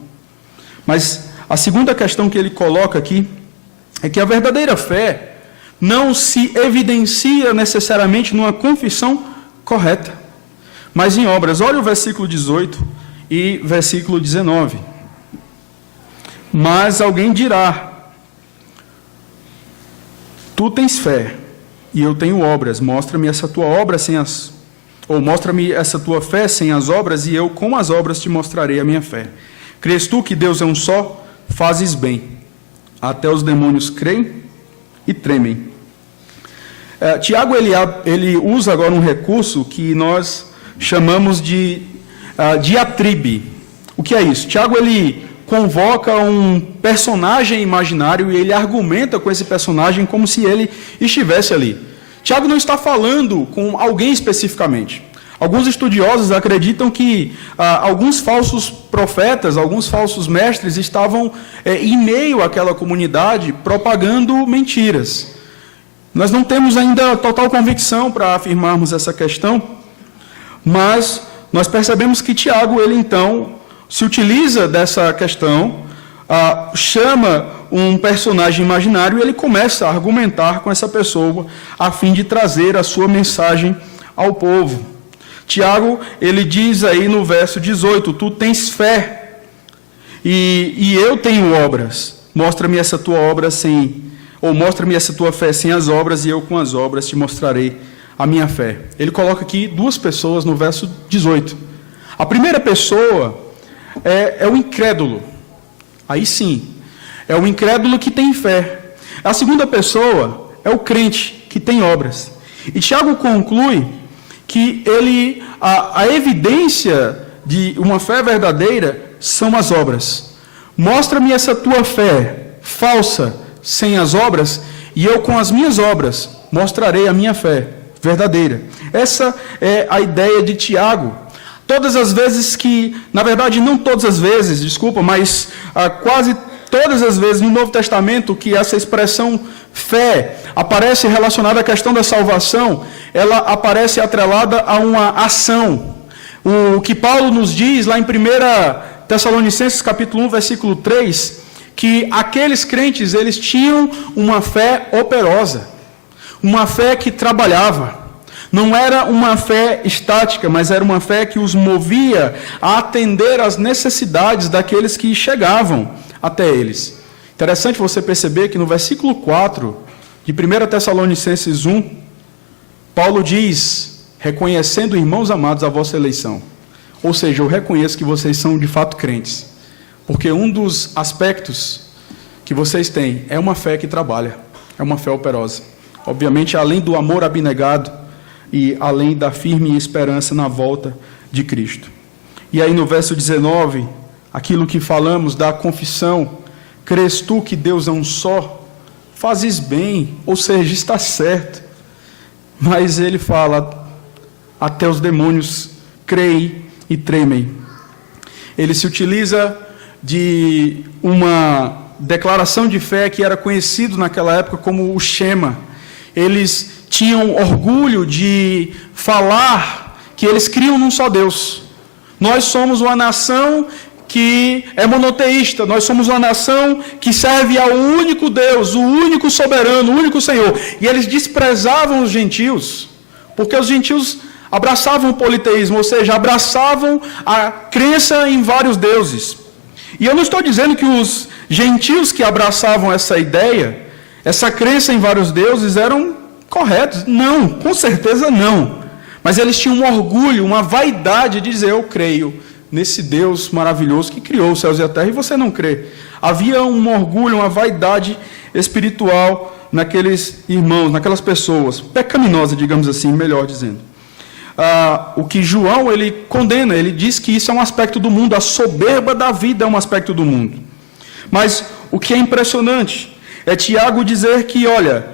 Mas a segunda questão que ele coloca aqui é que a verdadeira fé não se evidencia necessariamente numa confissão correta, mas em obras. Olha o versículo 18 e versículo 19. Mas alguém dirá: tu tens fé e eu tenho obras, mostra-me essa tua obra mostra-me essa tua fé sem as obras, e eu com as obras te mostrarei a minha fé. Crês tu que Deus é um só? Fazes bem. Até os demônios creem e tremem. Tiago ele usa agora um recurso que nós chamamos de diatribe. O que é isso? Tiago ele convoca um personagem imaginário e ele argumenta com esse personagem como se ele estivesse ali. Tiago não está falando com alguém especificamente. Alguns estudiosos acreditam que alguns falsos profetas, alguns falsos mestres estavam em meio àquela comunidade propagando mentiras. Nós não temos ainda total convicção para afirmarmos essa questão, mas nós percebemos que Tiago, ele então se utiliza dessa questão, chama um personagem imaginário e ele começa a argumentar com essa pessoa a fim de trazer a sua mensagem ao povo. Tiago, ele diz aí no verso 18, tu tens fé e eu tenho obras. Mostra-me essa tua obra mostra-me essa tua fé sem as obras, e eu com as obras te mostrarei a minha fé. Ele coloca aqui duas pessoas no verso 18. A primeira pessoa é o incrédulo. Aí sim, é o incrédulo que tem fé. A segunda pessoa é o crente que tem obras. E Tiago conclui que a evidência de uma fé verdadeira são as obras. Mostra-me essa tua fé falsa sem as obras, e eu com as minhas obras mostrarei a minha fé verdadeira. Essa é a ideia de Tiago. Todas as vezes que, na verdade não todas as vezes, desculpa, mas quase todas as vezes no Novo Testamento que essa expressão fé aparece relacionada à questão da salvação, ela aparece atrelada a uma ação. O que Paulo nos diz lá em 1 Tessalonicenses capítulo 1, versículo 3, que aqueles crentes, eles tinham uma fé operosa, uma fé que trabalhava. Não era uma fé estática, mas era uma fé que os movia a atender às necessidades daqueles que chegavam até eles. Interessante você perceber que no versículo 4 de 1 Tessalonicenses 1, Paulo diz, reconhecendo, irmãos amados, a vossa eleição. Ou seja, eu reconheço que vocês são de fato crentes. Porque um dos aspectos que vocês têm é uma fé que trabalha, é uma fé operosa. Obviamente, além do amor abnegado e além da firme esperança na volta de Cristo. E aí no verso 19, aquilo que falamos da confissão, crês tu que Deus é um só? Fazes bem, ou seja, está certo. Mas ele fala, até os demônios creem e tremem. Ele se utiliza de uma declaração de fé que era conhecido naquela época como o Shema. Eles tinham orgulho de falar que eles criam num só Deus. Nós somos uma nação que é monoteísta, nós somos uma nação que serve ao único Deus, o único soberano, o único Senhor. E eles desprezavam os gentios, porque os gentios abraçavam o politeísmo, ou seja, abraçavam a crença em vários deuses. E eu não estou dizendo que os gentios que abraçavam essa ideia, essa crença em vários deuses, eram corretos. Não, com certeza não. Mas eles tinham um orgulho, uma vaidade de dizer, eu creio nesse Deus maravilhoso que criou os céus e a terra, e você não crê. Havia um orgulho, uma vaidade espiritual naqueles irmãos, naquelas pessoas, pecaminosas, digamos assim, melhor dizendo. O que João, ele condena, ele diz que isso é um aspecto do mundo, a soberba da vida é um aspecto do mundo. Mas o que é impressionante é Tiago dizer que, olha,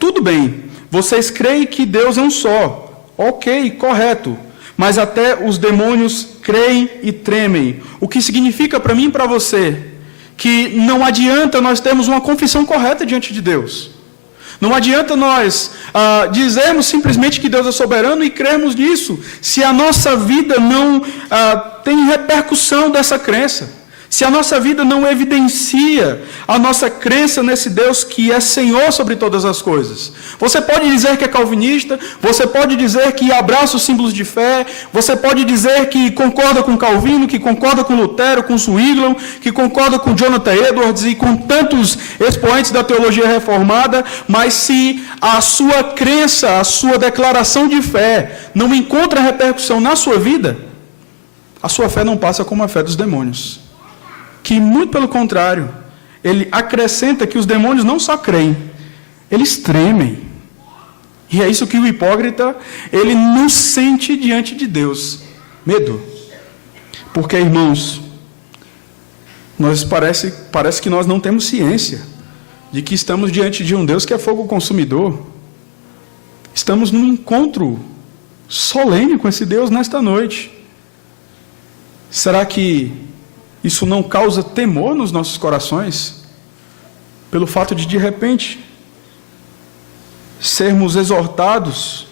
tudo bem, vocês creem que Deus é um só, ok, correto, mas até os demônios creem e tremem. O que significa para mim e para você que não adianta nós termos uma confissão correta diante de Deus. Não adianta nós dizermos simplesmente que Deus é soberano e crermos nisso, se a nossa vida não tem repercussão dessa crença. Se a nossa vida não evidencia a nossa crença nesse Deus que é Senhor sobre todas as coisas. Você pode dizer que é calvinista, você pode dizer que abraça os símbolos de fé, você pode dizer que concorda com Calvino, que concorda com Lutero, com Zwinglio, que concorda com Jonathan Edwards e com tantos expoentes da teologia reformada, mas se a sua crença, a sua declaração de fé não encontra repercussão na sua vida, a sua fé não passa como a fé dos demônios. Que, muito pelo contrário, ele acrescenta que os demônios não só creem, eles tremem. E é isso que o hipócrita, ele não sente diante de Deus. Medo. Porque, irmãos, parece que nós não temos ciência de que estamos diante de um Deus que é fogo consumidor. Estamos num encontro solene com esse Deus nesta noite. Será que isso não causa temor nos nossos corações? Pelo fato de repente, sermos exortados,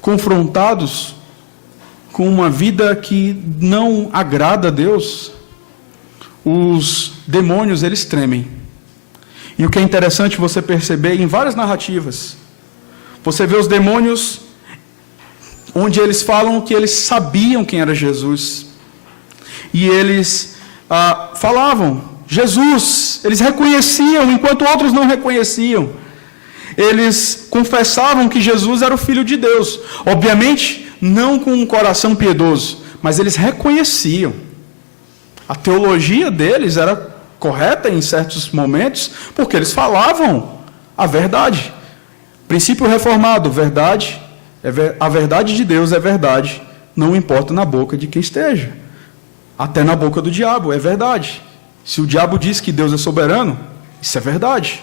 confrontados com uma vida que não agrada a Deus. Os demônios, eles tremem. E o que é interessante você perceber em várias narrativas, você vê os demônios onde eles falam que eles sabiam quem era Jesus. E eles falavam, Jesus, eles reconheciam, enquanto outros não reconheciam. Eles confessavam que Jesus era o Filho de Deus. Obviamente, não com um coração piedoso, mas eles reconheciam. A teologia deles era correta em certos momentos, porque eles falavam a verdade. Princípio reformado, verdade, a verdade de Deus é verdade, não importa na boca de quem esteja. Até na boca do diabo, é verdade. Se o diabo diz que Deus é soberano, isso é verdade.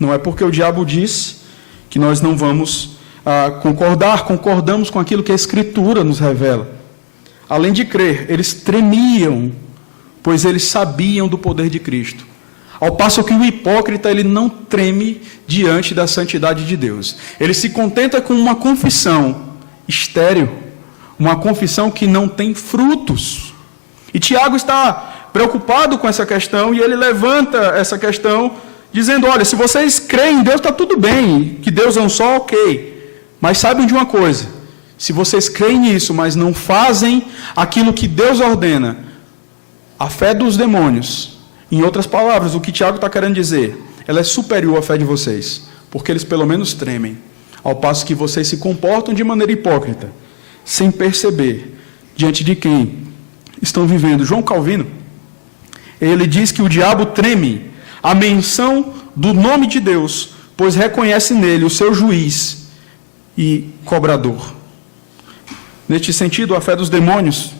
Não é porque o diabo diz que nós não vamos concordamos com aquilo que a Escritura nos revela. Além de crer, eles tremiam, pois eles sabiam do poder de Cristo. Ao passo que o hipócrita, ele não treme diante da santidade de Deus. Ele se contenta com uma confissão estéril, uma confissão que não tem frutos. E Tiago está preocupado com essa questão, e ele levanta essa questão, dizendo, olha, se vocês creem em Deus, está tudo bem, que Deus é um só, ok. Mas saibam de uma coisa, se vocês creem nisso, mas não fazem aquilo que Deus ordena, a fé dos demônios, em outras palavras, o que Tiago está querendo dizer, ela é superior à fé de vocês, porque eles pelo menos tremem, ao passo que vocês se comportam de maneira hipócrita, sem perceber diante de quem estão vivendo. João Calvino, ele diz que o diabo treme à menção do nome de Deus, pois reconhece nele o seu juiz e cobrador. Neste sentido, a fé dos demônios,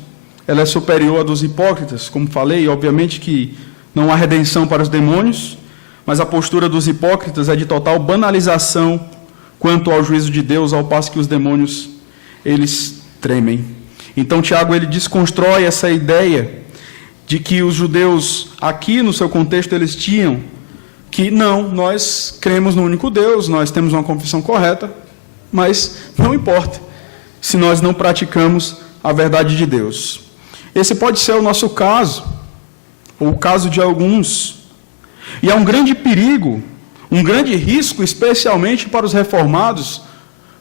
ela é superior à dos hipócritas, como falei, obviamente que não há redenção para os demônios, mas a postura dos hipócritas é de total banalização quanto ao juízo de Deus, ao passo que os demônios, eles tremem. Então, Tiago, ele desconstrói essa ideia de que os judeus, aqui no seu contexto, eles tinham que, não, nós cremos no único Deus, nós temos uma confissão correta, mas não importa se nós não praticamos a verdade de Deus. Esse pode ser o nosso caso, ou o caso de alguns. E há um grande perigo, um grande risco, especialmente para os reformados,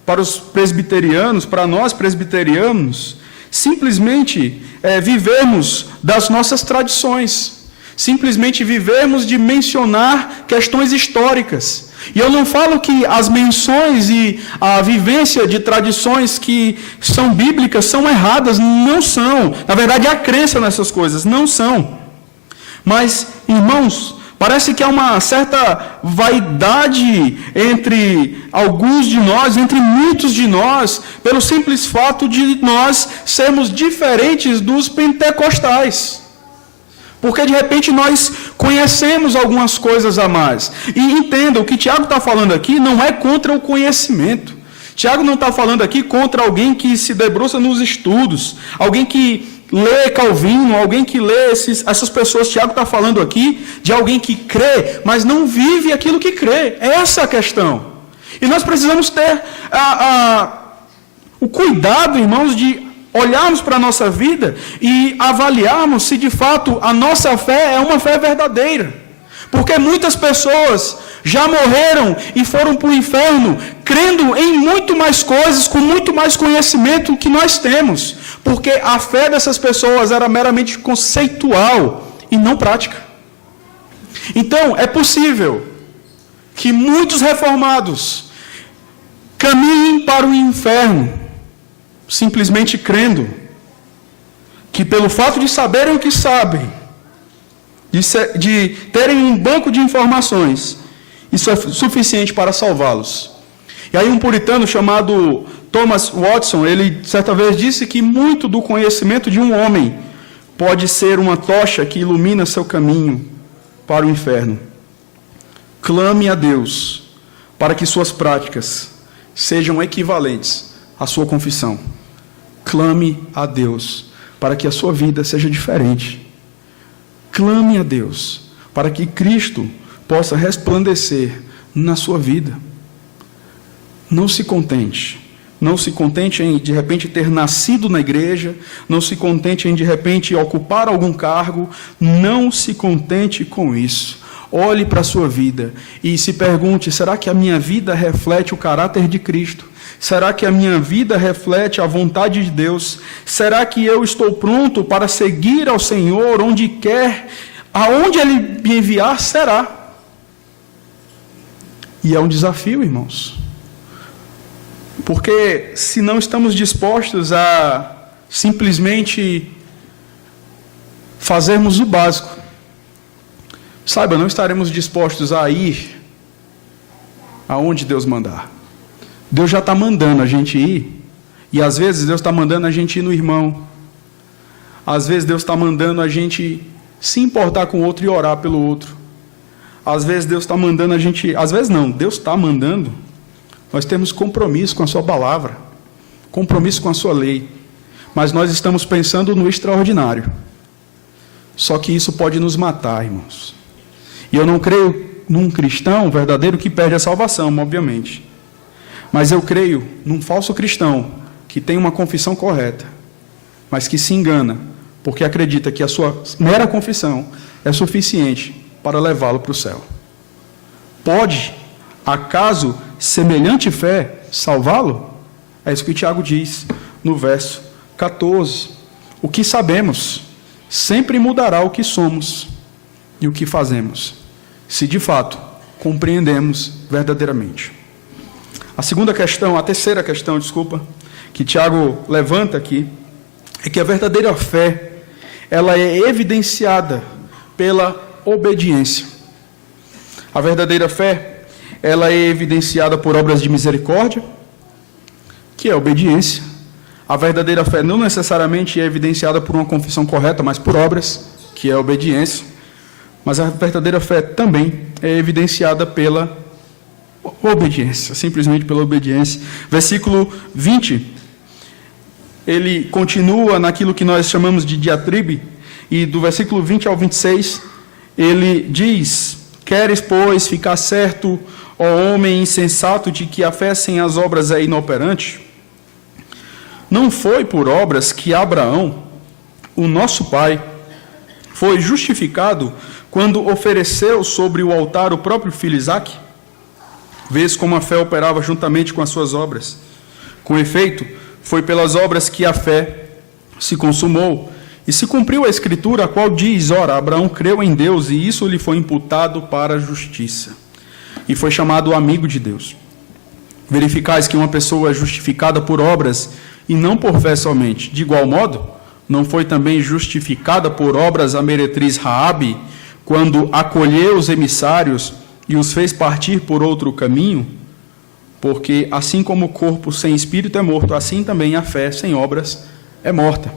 para os presbiterianos, para nós presbiterianos, simplesmente vivermos das nossas tradições, simplesmente vivermos de mencionar questões históricas. E eu não falo que as menções e a vivência de tradições que são bíblicas são erradas, não são. Na verdade, a crença nessas coisas não são. Mas, irmãos, parece que há uma certa vaidade entre alguns de nós, entre muitos de nós, pelo simples fato de nós sermos diferentes dos pentecostais. Porque, de repente, nós conhecemos algumas coisas a mais. E entenda, o que Tiago está falando aqui não é contra o conhecimento. Tiago não está falando aqui contra alguém que se debruça nos estudos, alguém que lê Calvino, alguém que lê essas pessoas. Tiago está falando aqui de alguém que crê, mas não vive aquilo que crê. Essa é a questão. E nós precisamos ter o cuidado, irmãos, de olharmos para a nossa vida e avaliarmos se de fato a nossa fé é uma fé verdadeira. Porque muitas pessoas já morreram e foram para o inferno crendo em muito mais coisas, com muito mais conhecimento que nós temos. Porque a fé dessas pessoas era meramente conceitual e não prática. Então, é possível que muitos reformados caminhem para o inferno simplesmente crendo que, pelo fato de saberem o que sabem, de terem um banco de informações, isso é suficiente para salvá-los. E aí um puritano chamado Thomas Watson, ele certa vez disse que muito do conhecimento de um homem pode ser uma tocha que ilumina seu caminho para o inferno. Clame a Deus para que suas práticas sejam equivalentes à sua confissão. Clame a Deus para que a sua vida seja diferente. Clame a Deus para que Cristo possa resplandecer na sua vida. Não se contente. Não se contente em, de repente, ter nascido na igreja. Não se contente em, de repente, ocupar algum cargo. Não se contente com isso. Olhe para a sua vida e se pergunte, será que a minha vida reflete o caráter de Cristo? Será que a minha vida reflete a vontade de Deus? Será que eu estou pronto para seguir ao Senhor onde quer, aonde Ele me enviar, será? E é um desafio, irmãos. Porque se não estamos dispostos a simplesmente fazermos o básico, saiba, não estaremos dispostos a ir aonde Deus mandar. Deus já está mandando a gente ir, e às vezes Deus está mandando a gente ir no irmão. Às vezes Deus está mandando a gente se importar com o outro e orar pelo outro. Às vezes Deus está mandando a gente... Às vezes não, Deus está mandando. Nós temos compromisso com a sua palavra, compromisso com a sua lei, mas nós estamos pensando no extraordinário. Só que isso pode nos matar, irmãos. E eu não creio num cristão verdadeiro que perde a salvação, obviamente. Mas eu creio num falso cristão que tem uma confissão correta, mas que se engana, porque acredita que a sua mera confissão é suficiente para levá-lo para o céu. Pode, acaso, semelhante fé salvá-lo? É isso que Tiago diz no verso 14. O que sabemos sempre mudará o que somos e o que fazemos, se de fato compreendemos verdadeiramente. A terceira questão, que Tiago levanta aqui, é que a verdadeira fé, ela é evidenciada pela obediência. A verdadeira fé, ela é evidenciada por obras de misericórdia, que é a obediência. A verdadeira fé não necessariamente é evidenciada por uma confissão correta, mas por obras, que é a obediência. Mas a verdadeira fé também é evidenciada pela obediência, simplesmente pela obediência. Versículo 20, ele continua naquilo que nós chamamos de diatribe, e do versículo 20 ao 26, ele diz: queres, pois, ficar certo, ó homem insensato, de que a fé sem as obras é inoperante? não foi por obras que Abraão, o nosso pai, foi justificado quando ofereceu sobre o altar o próprio filho Isaque? Vês como a fé operava juntamente com as suas obras. Com efeito, foi pelas obras que a fé se consumou, e se cumpriu a Escritura, a qual diz: ora, Abraão creu em Deus, e isso lhe foi imputado para a justiça, e foi chamado amigo de Deus. Verificais que uma pessoa é justificada por obras, e não por fé somente. De igual modo, não foi também justificada por obras a meretriz Raabe, quando acolheu os emissários e os fez partir por outro caminho? Porque assim como o corpo sem espírito é morto, assim também a fé sem obras é morta.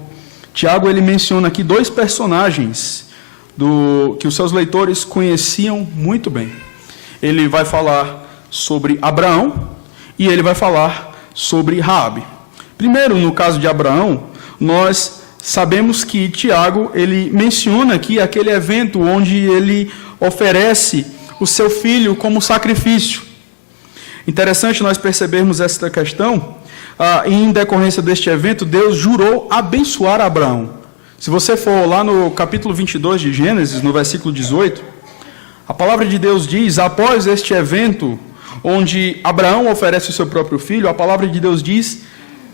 Tiago, ele menciona aqui dois personagens que os seus leitores conheciam muito bem. Ele vai falar sobre Abraão e ele vai falar sobre Raabe. Primeiro, no caso de Abraão, nós sabemos que Tiago, ele menciona aqui aquele evento onde ele oferece o seu filho como sacrifício. Interessante nós percebermos esta questão. Em decorrência deste evento, Deus jurou abençoar Abraão. Se você for lá no capítulo 22 de Gênesis, no versículo 18, a palavra de Deus diz: após este evento, onde Abraão oferece o seu próprio filho, a palavra de Deus diz: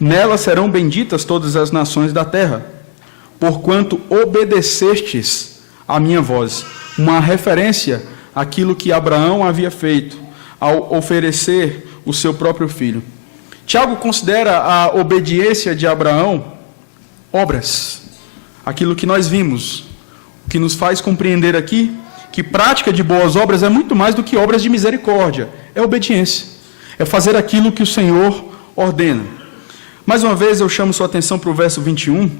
nela serão benditas todas as nações da terra, porquanto obedecestes à minha voz. Uma referência àquilo que Abraão havia feito ao oferecer o seu próprio filho. Tiago considera a obediência de Abraão obras. Aquilo que nós vimos, o que nos faz compreender aqui que prática de boas obras é muito mais do que obras de misericórdia. É obediência. É fazer aquilo que o Senhor ordena. Mais uma vez eu chamo sua atenção para o verso 21.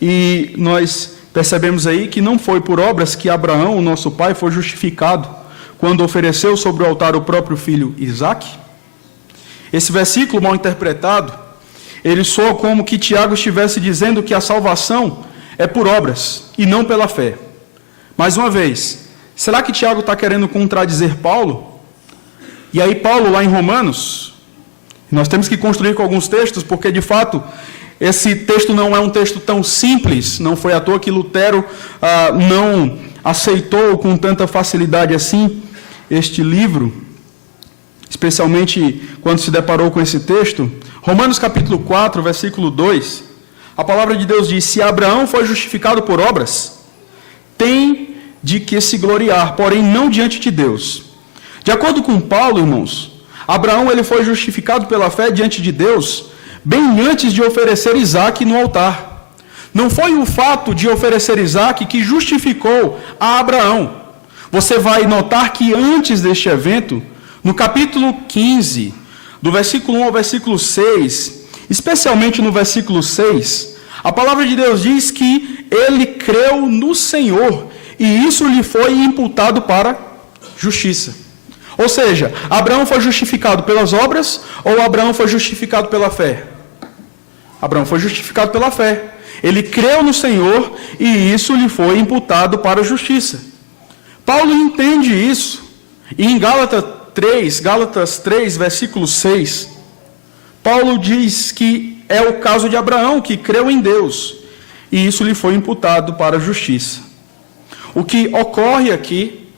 E nós percebemos aí que não foi por obras que Abraão, o nosso pai, foi justificado quando ofereceu sobre o altar o próprio filho Isaque. Esse versículo mal interpretado, ele soa como que Tiago estivesse dizendo que a salvação é por obras e não pela fé. Mais uma vez, será que Tiago está querendo contradizer Paulo? E aí Paulo, lá em Romanos, nós temos que construir com alguns textos, porque de fato esse texto não é um texto tão simples, não foi à toa que Lutero não aceitou com tanta facilidade assim este livro, especialmente quando se deparou com esse texto. Romanos capítulo 4, versículo 2, a palavra de Deus diz: se Abraão foi justificado por obras, tem de que se gloriar, porém não diante de Deus. De acordo com Paulo, irmãos, Abraão ele foi justificado pela fé diante de Deus bem antes de oferecer Isaque no altar. Não foi o fato de oferecer Isaque que justificou a Abraão. Você vai notar que antes deste evento, no capítulo 15, do versículo 1 ao versículo 6, especialmente no versículo 6, a palavra de Deus diz que ele creu no Senhor e isso lhe foi imputado para justiça. Ou seja, Abraão foi justificado pelas obras ou Abraão foi justificado pela fé? Abraão foi justificado pela fé. Ele creu no Senhor e isso lhe foi imputado para a justiça. Paulo entende isso. E em Gálatas 3, versículo 6, Paulo diz que é o caso de Abraão, que creu em Deus, e isso lhe foi imputado para a justiça. O que ocorre aqui,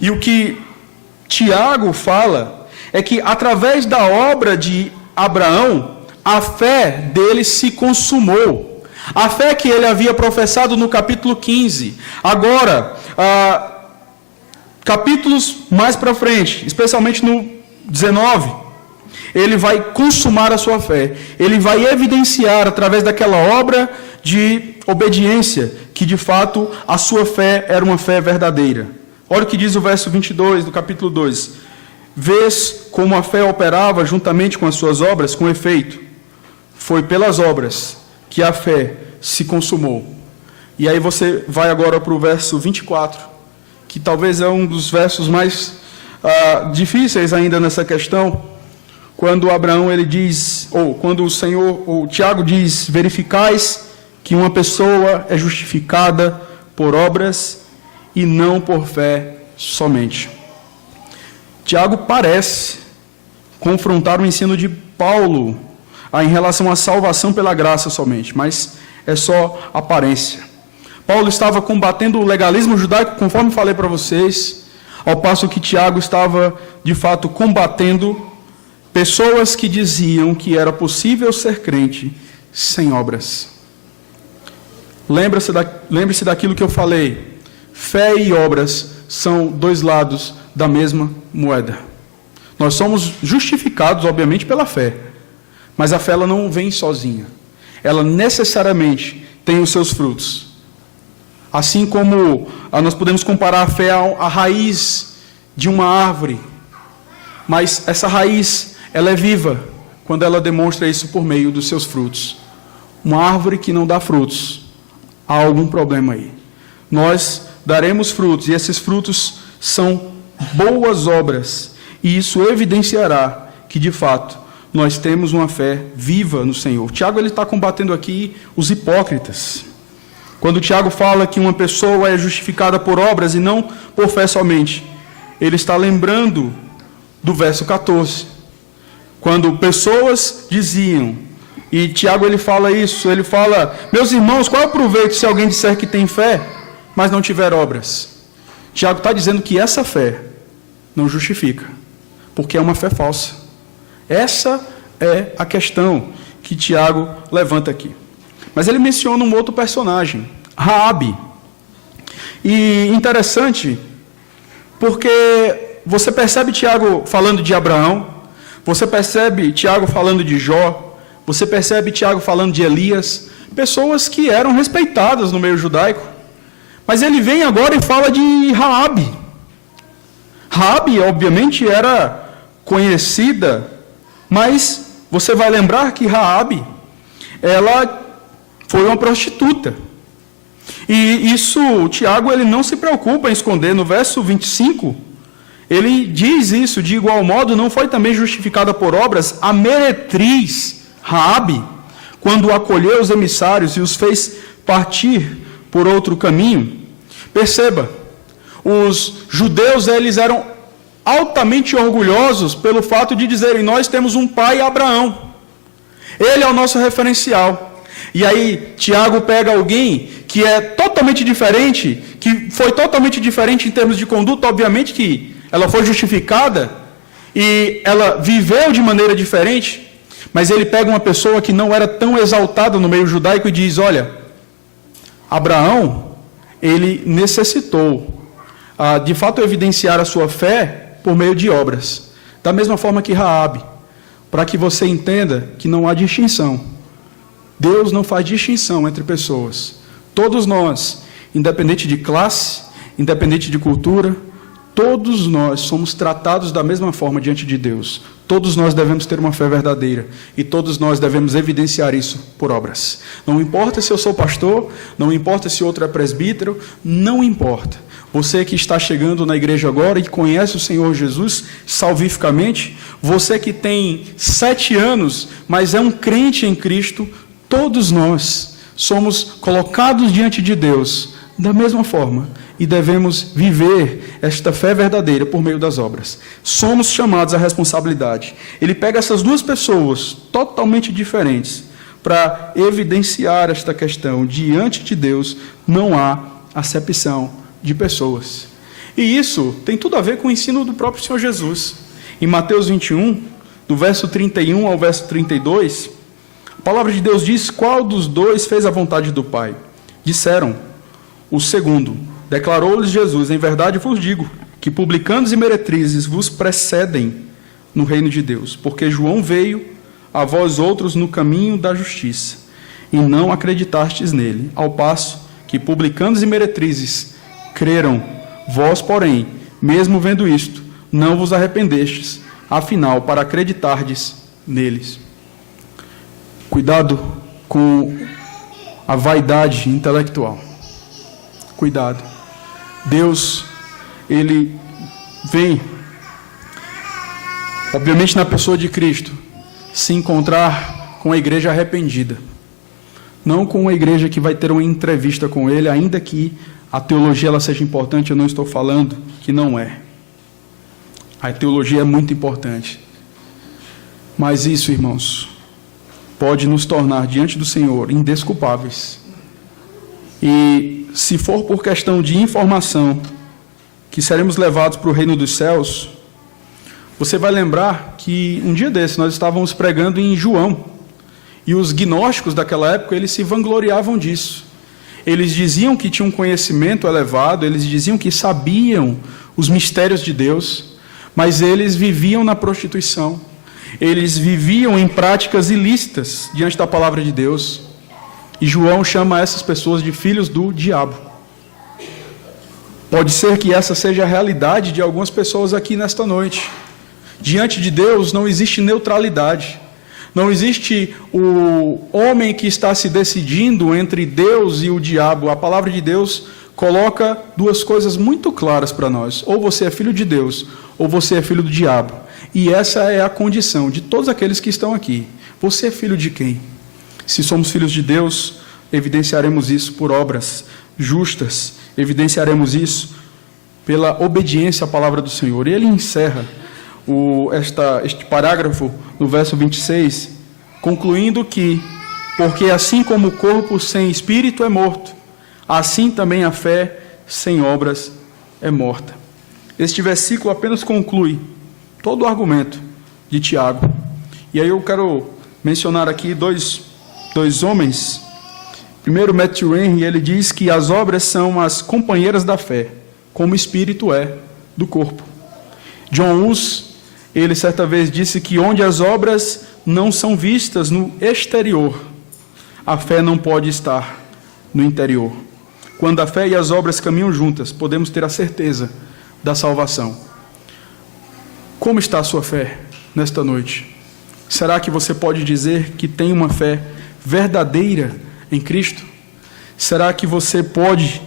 e o que Tiago fala, é que através da obra de Abraão, a fé dele se consumou. A fé que ele havia professado no capítulo 15. Agora, capítulos mais para frente, especialmente no 19, ele vai consumar a sua fé. Ele vai evidenciar através daquela obra de obediência que de fato a sua fé era uma fé verdadeira. Olha o que diz o verso 22 do capítulo 2. Vês como a fé operava juntamente com as suas obras, com efeito. Foi pelas obras que a fé se consumou. E aí você vai agora para o verso 24, que talvez é um dos versos mais difíceis ainda nessa questão, quando Abraão ele diz, ou quando o Tiago diz: verificais que uma pessoa é justificada por obras e não por fé somente. Tiago parece confrontar o ensino de Paulo em relação à salvação pela graça somente, mas é só aparência. Paulo estava combatendo o legalismo judaico, conforme falei para vocês, ao passo que Tiago estava, de fato, combatendo pessoas que diziam que era possível ser crente sem obras. Lembre-se daquilo que eu falei. Fé e obras são dois lados da mesma moeda. Nós somos justificados, obviamente, pela fé. Mas a fé ela não vem sozinha. Ela necessariamente tem os seus frutos. Assim como nós podemos comparar a fé à raiz de uma árvore. Mas essa raiz, ela é viva quando ela demonstra isso por meio dos seus frutos. Uma árvore que não dá frutos, há algum problema aí. Nós daremos frutos, e esses frutos são boas obras, e isso evidenciará que, de fato, nós temos uma fé viva no Senhor. Tiago está combatendo aqui os hipócritas. Quando Tiago fala que uma pessoa é justificada por obras e não por fé somente, ele está lembrando do verso 14. Quando pessoas diziam, e Tiago ele fala isso, ele fala: meus irmãos, qual é o proveito se alguém disser que tem fé, mas não tiver obras? Tiago está dizendo que essa fé não justifica, porque é uma fé falsa. Essa é a questão que Tiago levanta aqui. Mas ele menciona um outro personagem, Raabe. E interessante, porque você percebe Tiago falando de Abraão, você percebe Tiago falando de Jó, você percebe Tiago falando de Elias, pessoas que eram respeitadas no meio judaico. Mas ele vem agora e fala de Raabe. Raabe, obviamente, era conhecida, mas você vai lembrar que Raabe, ela foi uma prostituta. E isso, Tiago, ele não se preocupa em esconder. No verso 25, ele diz isso: de igual modo, não foi também justificada por obras a meretriz Raabe, quando acolheu os emissários e os fez partir por outro caminho? Perceba, os judeus, eles eram altamente orgulhosos pelo fato de dizerem: nós temos um pai, Abraão. Ele é o nosso referencial. E aí, Tiago pega alguém que é totalmente diferente, que foi totalmente diferente em termos de conduta, obviamente que ela foi justificada e ela viveu de maneira diferente, mas ele pega uma pessoa que não era tão exaltada no meio judaico e diz: olha, Abraão, ele necessitou, de fato, evidenciar a sua fé por meio de obras, da mesma forma que Raabe, para que você entenda que não há distinção. Deus não faz distinção entre pessoas. Todos nós, independente de classe, independente de cultura, todos nós somos tratados da mesma forma diante de Deus. Todos nós devemos ter uma fé verdadeira e todos nós devemos evidenciar isso por obras. Não importa se eu sou pastor, não importa se outro é presbítero, não importa. Você que está chegando na igreja agora e conhece o Senhor Jesus salvificamente, você que tem 7 anos, mas é um crente em Cristo, todos nós somos colocados diante de Deus da mesma forma e devemos viver esta fé verdadeira por meio das obras. Somos chamados à responsabilidade. Ele pega essas duas pessoas totalmente diferentes para evidenciar esta questão. Diante de Deus não há acepção de pessoas. E isso tem tudo a ver com o ensino do próprio Senhor Jesus. Em Mateus 21, do verso 31 ao verso 32, a palavra de Deus diz: qual dos dois fez a vontade do Pai? Disseram: o segundo. Declarou-lhes Jesus: em verdade vos digo, que publicanos e meretrizes vos precedem no reino de Deus, porque João veio a vós outros no caminho da justiça, e não acreditastes nele, ao passo que publicanos e meretrizes creram. Vós, porém, mesmo vendo isto, não vos arrependestes, afinal, para acreditardes neles. Cuidado com a vaidade intelectual. Cuidado. Deus, ele vem, obviamente na pessoa de Cristo, se encontrar com a igreja arrependida. Não com uma igreja que vai ter uma entrevista com ele, ainda que a teologia ela seja importante, eu não estou falando que não é. A teologia é muito importante. Mas isso, irmãos, pode nos tornar diante do Senhor indesculpáveis. E se for por questão de informação que seremos levados para o reino dos céus, você vai lembrar que um dia desse nós estávamos pregando em João, e os gnósticos daquela época, eles se vangloriavam disso. Eles diziam que tinham um conhecimento elevado, eles diziam que sabiam os mistérios de Deus, mas eles viviam na prostituição, eles viviam em práticas ilícitas diante da palavra de Deus, e João chama essas pessoas de filhos do diabo. Pode ser que essa seja a realidade de algumas pessoas aqui nesta noite. Diante de Deus não existe neutralidade. Não existe o homem que está se decidindo entre Deus e o diabo. A palavra de Deus coloca duas coisas muito claras para nós. Ou você é filho de Deus, ou você é filho do diabo. E essa é a condição de todos aqueles que estão aqui. Você é filho de quem? Se somos filhos de Deus, evidenciaremos isso por obras justas. Evidenciaremos isso pela obediência à palavra do Senhor. E ele encerra este parágrafo no verso 26, concluindo que, porque assim como o corpo sem espírito é morto, assim também a fé sem obras é morta. Este versículo apenas conclui todo o argumento de Tiago. E aí eu quero mencionar aqui dois homens. Primeiro, Matthew Henry, ele diz que as obras são as companheiras da fé, como o espírito é do corpo. John Hus, ele certa vez disse que onde as obras não são vistas no exterior, a fé não pode estar no interior. Quando a fé e as obras caminham juntas, podemos ter a certeza da salvação. Como está a sua fé nesta noite? Será que você pode dizer que tem uma fé verdadeira em Cristo? Será que você pode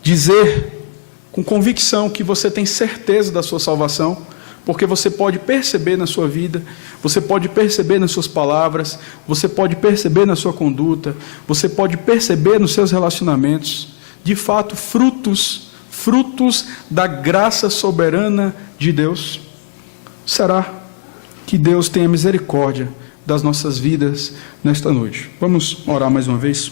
dizer com convicção que você tem certeza da sua salvação? Porque você pode perceber na sua vida, você pode perceber nas suas palavras, você pode perceber na sua conduta, você pode perceber nos seus relacionamentos, de fato, frutos da graça soberana de Deus. Será que Deus tenha misericórdia das nossas vidas nesta noite? Vamos orar mais uma vez?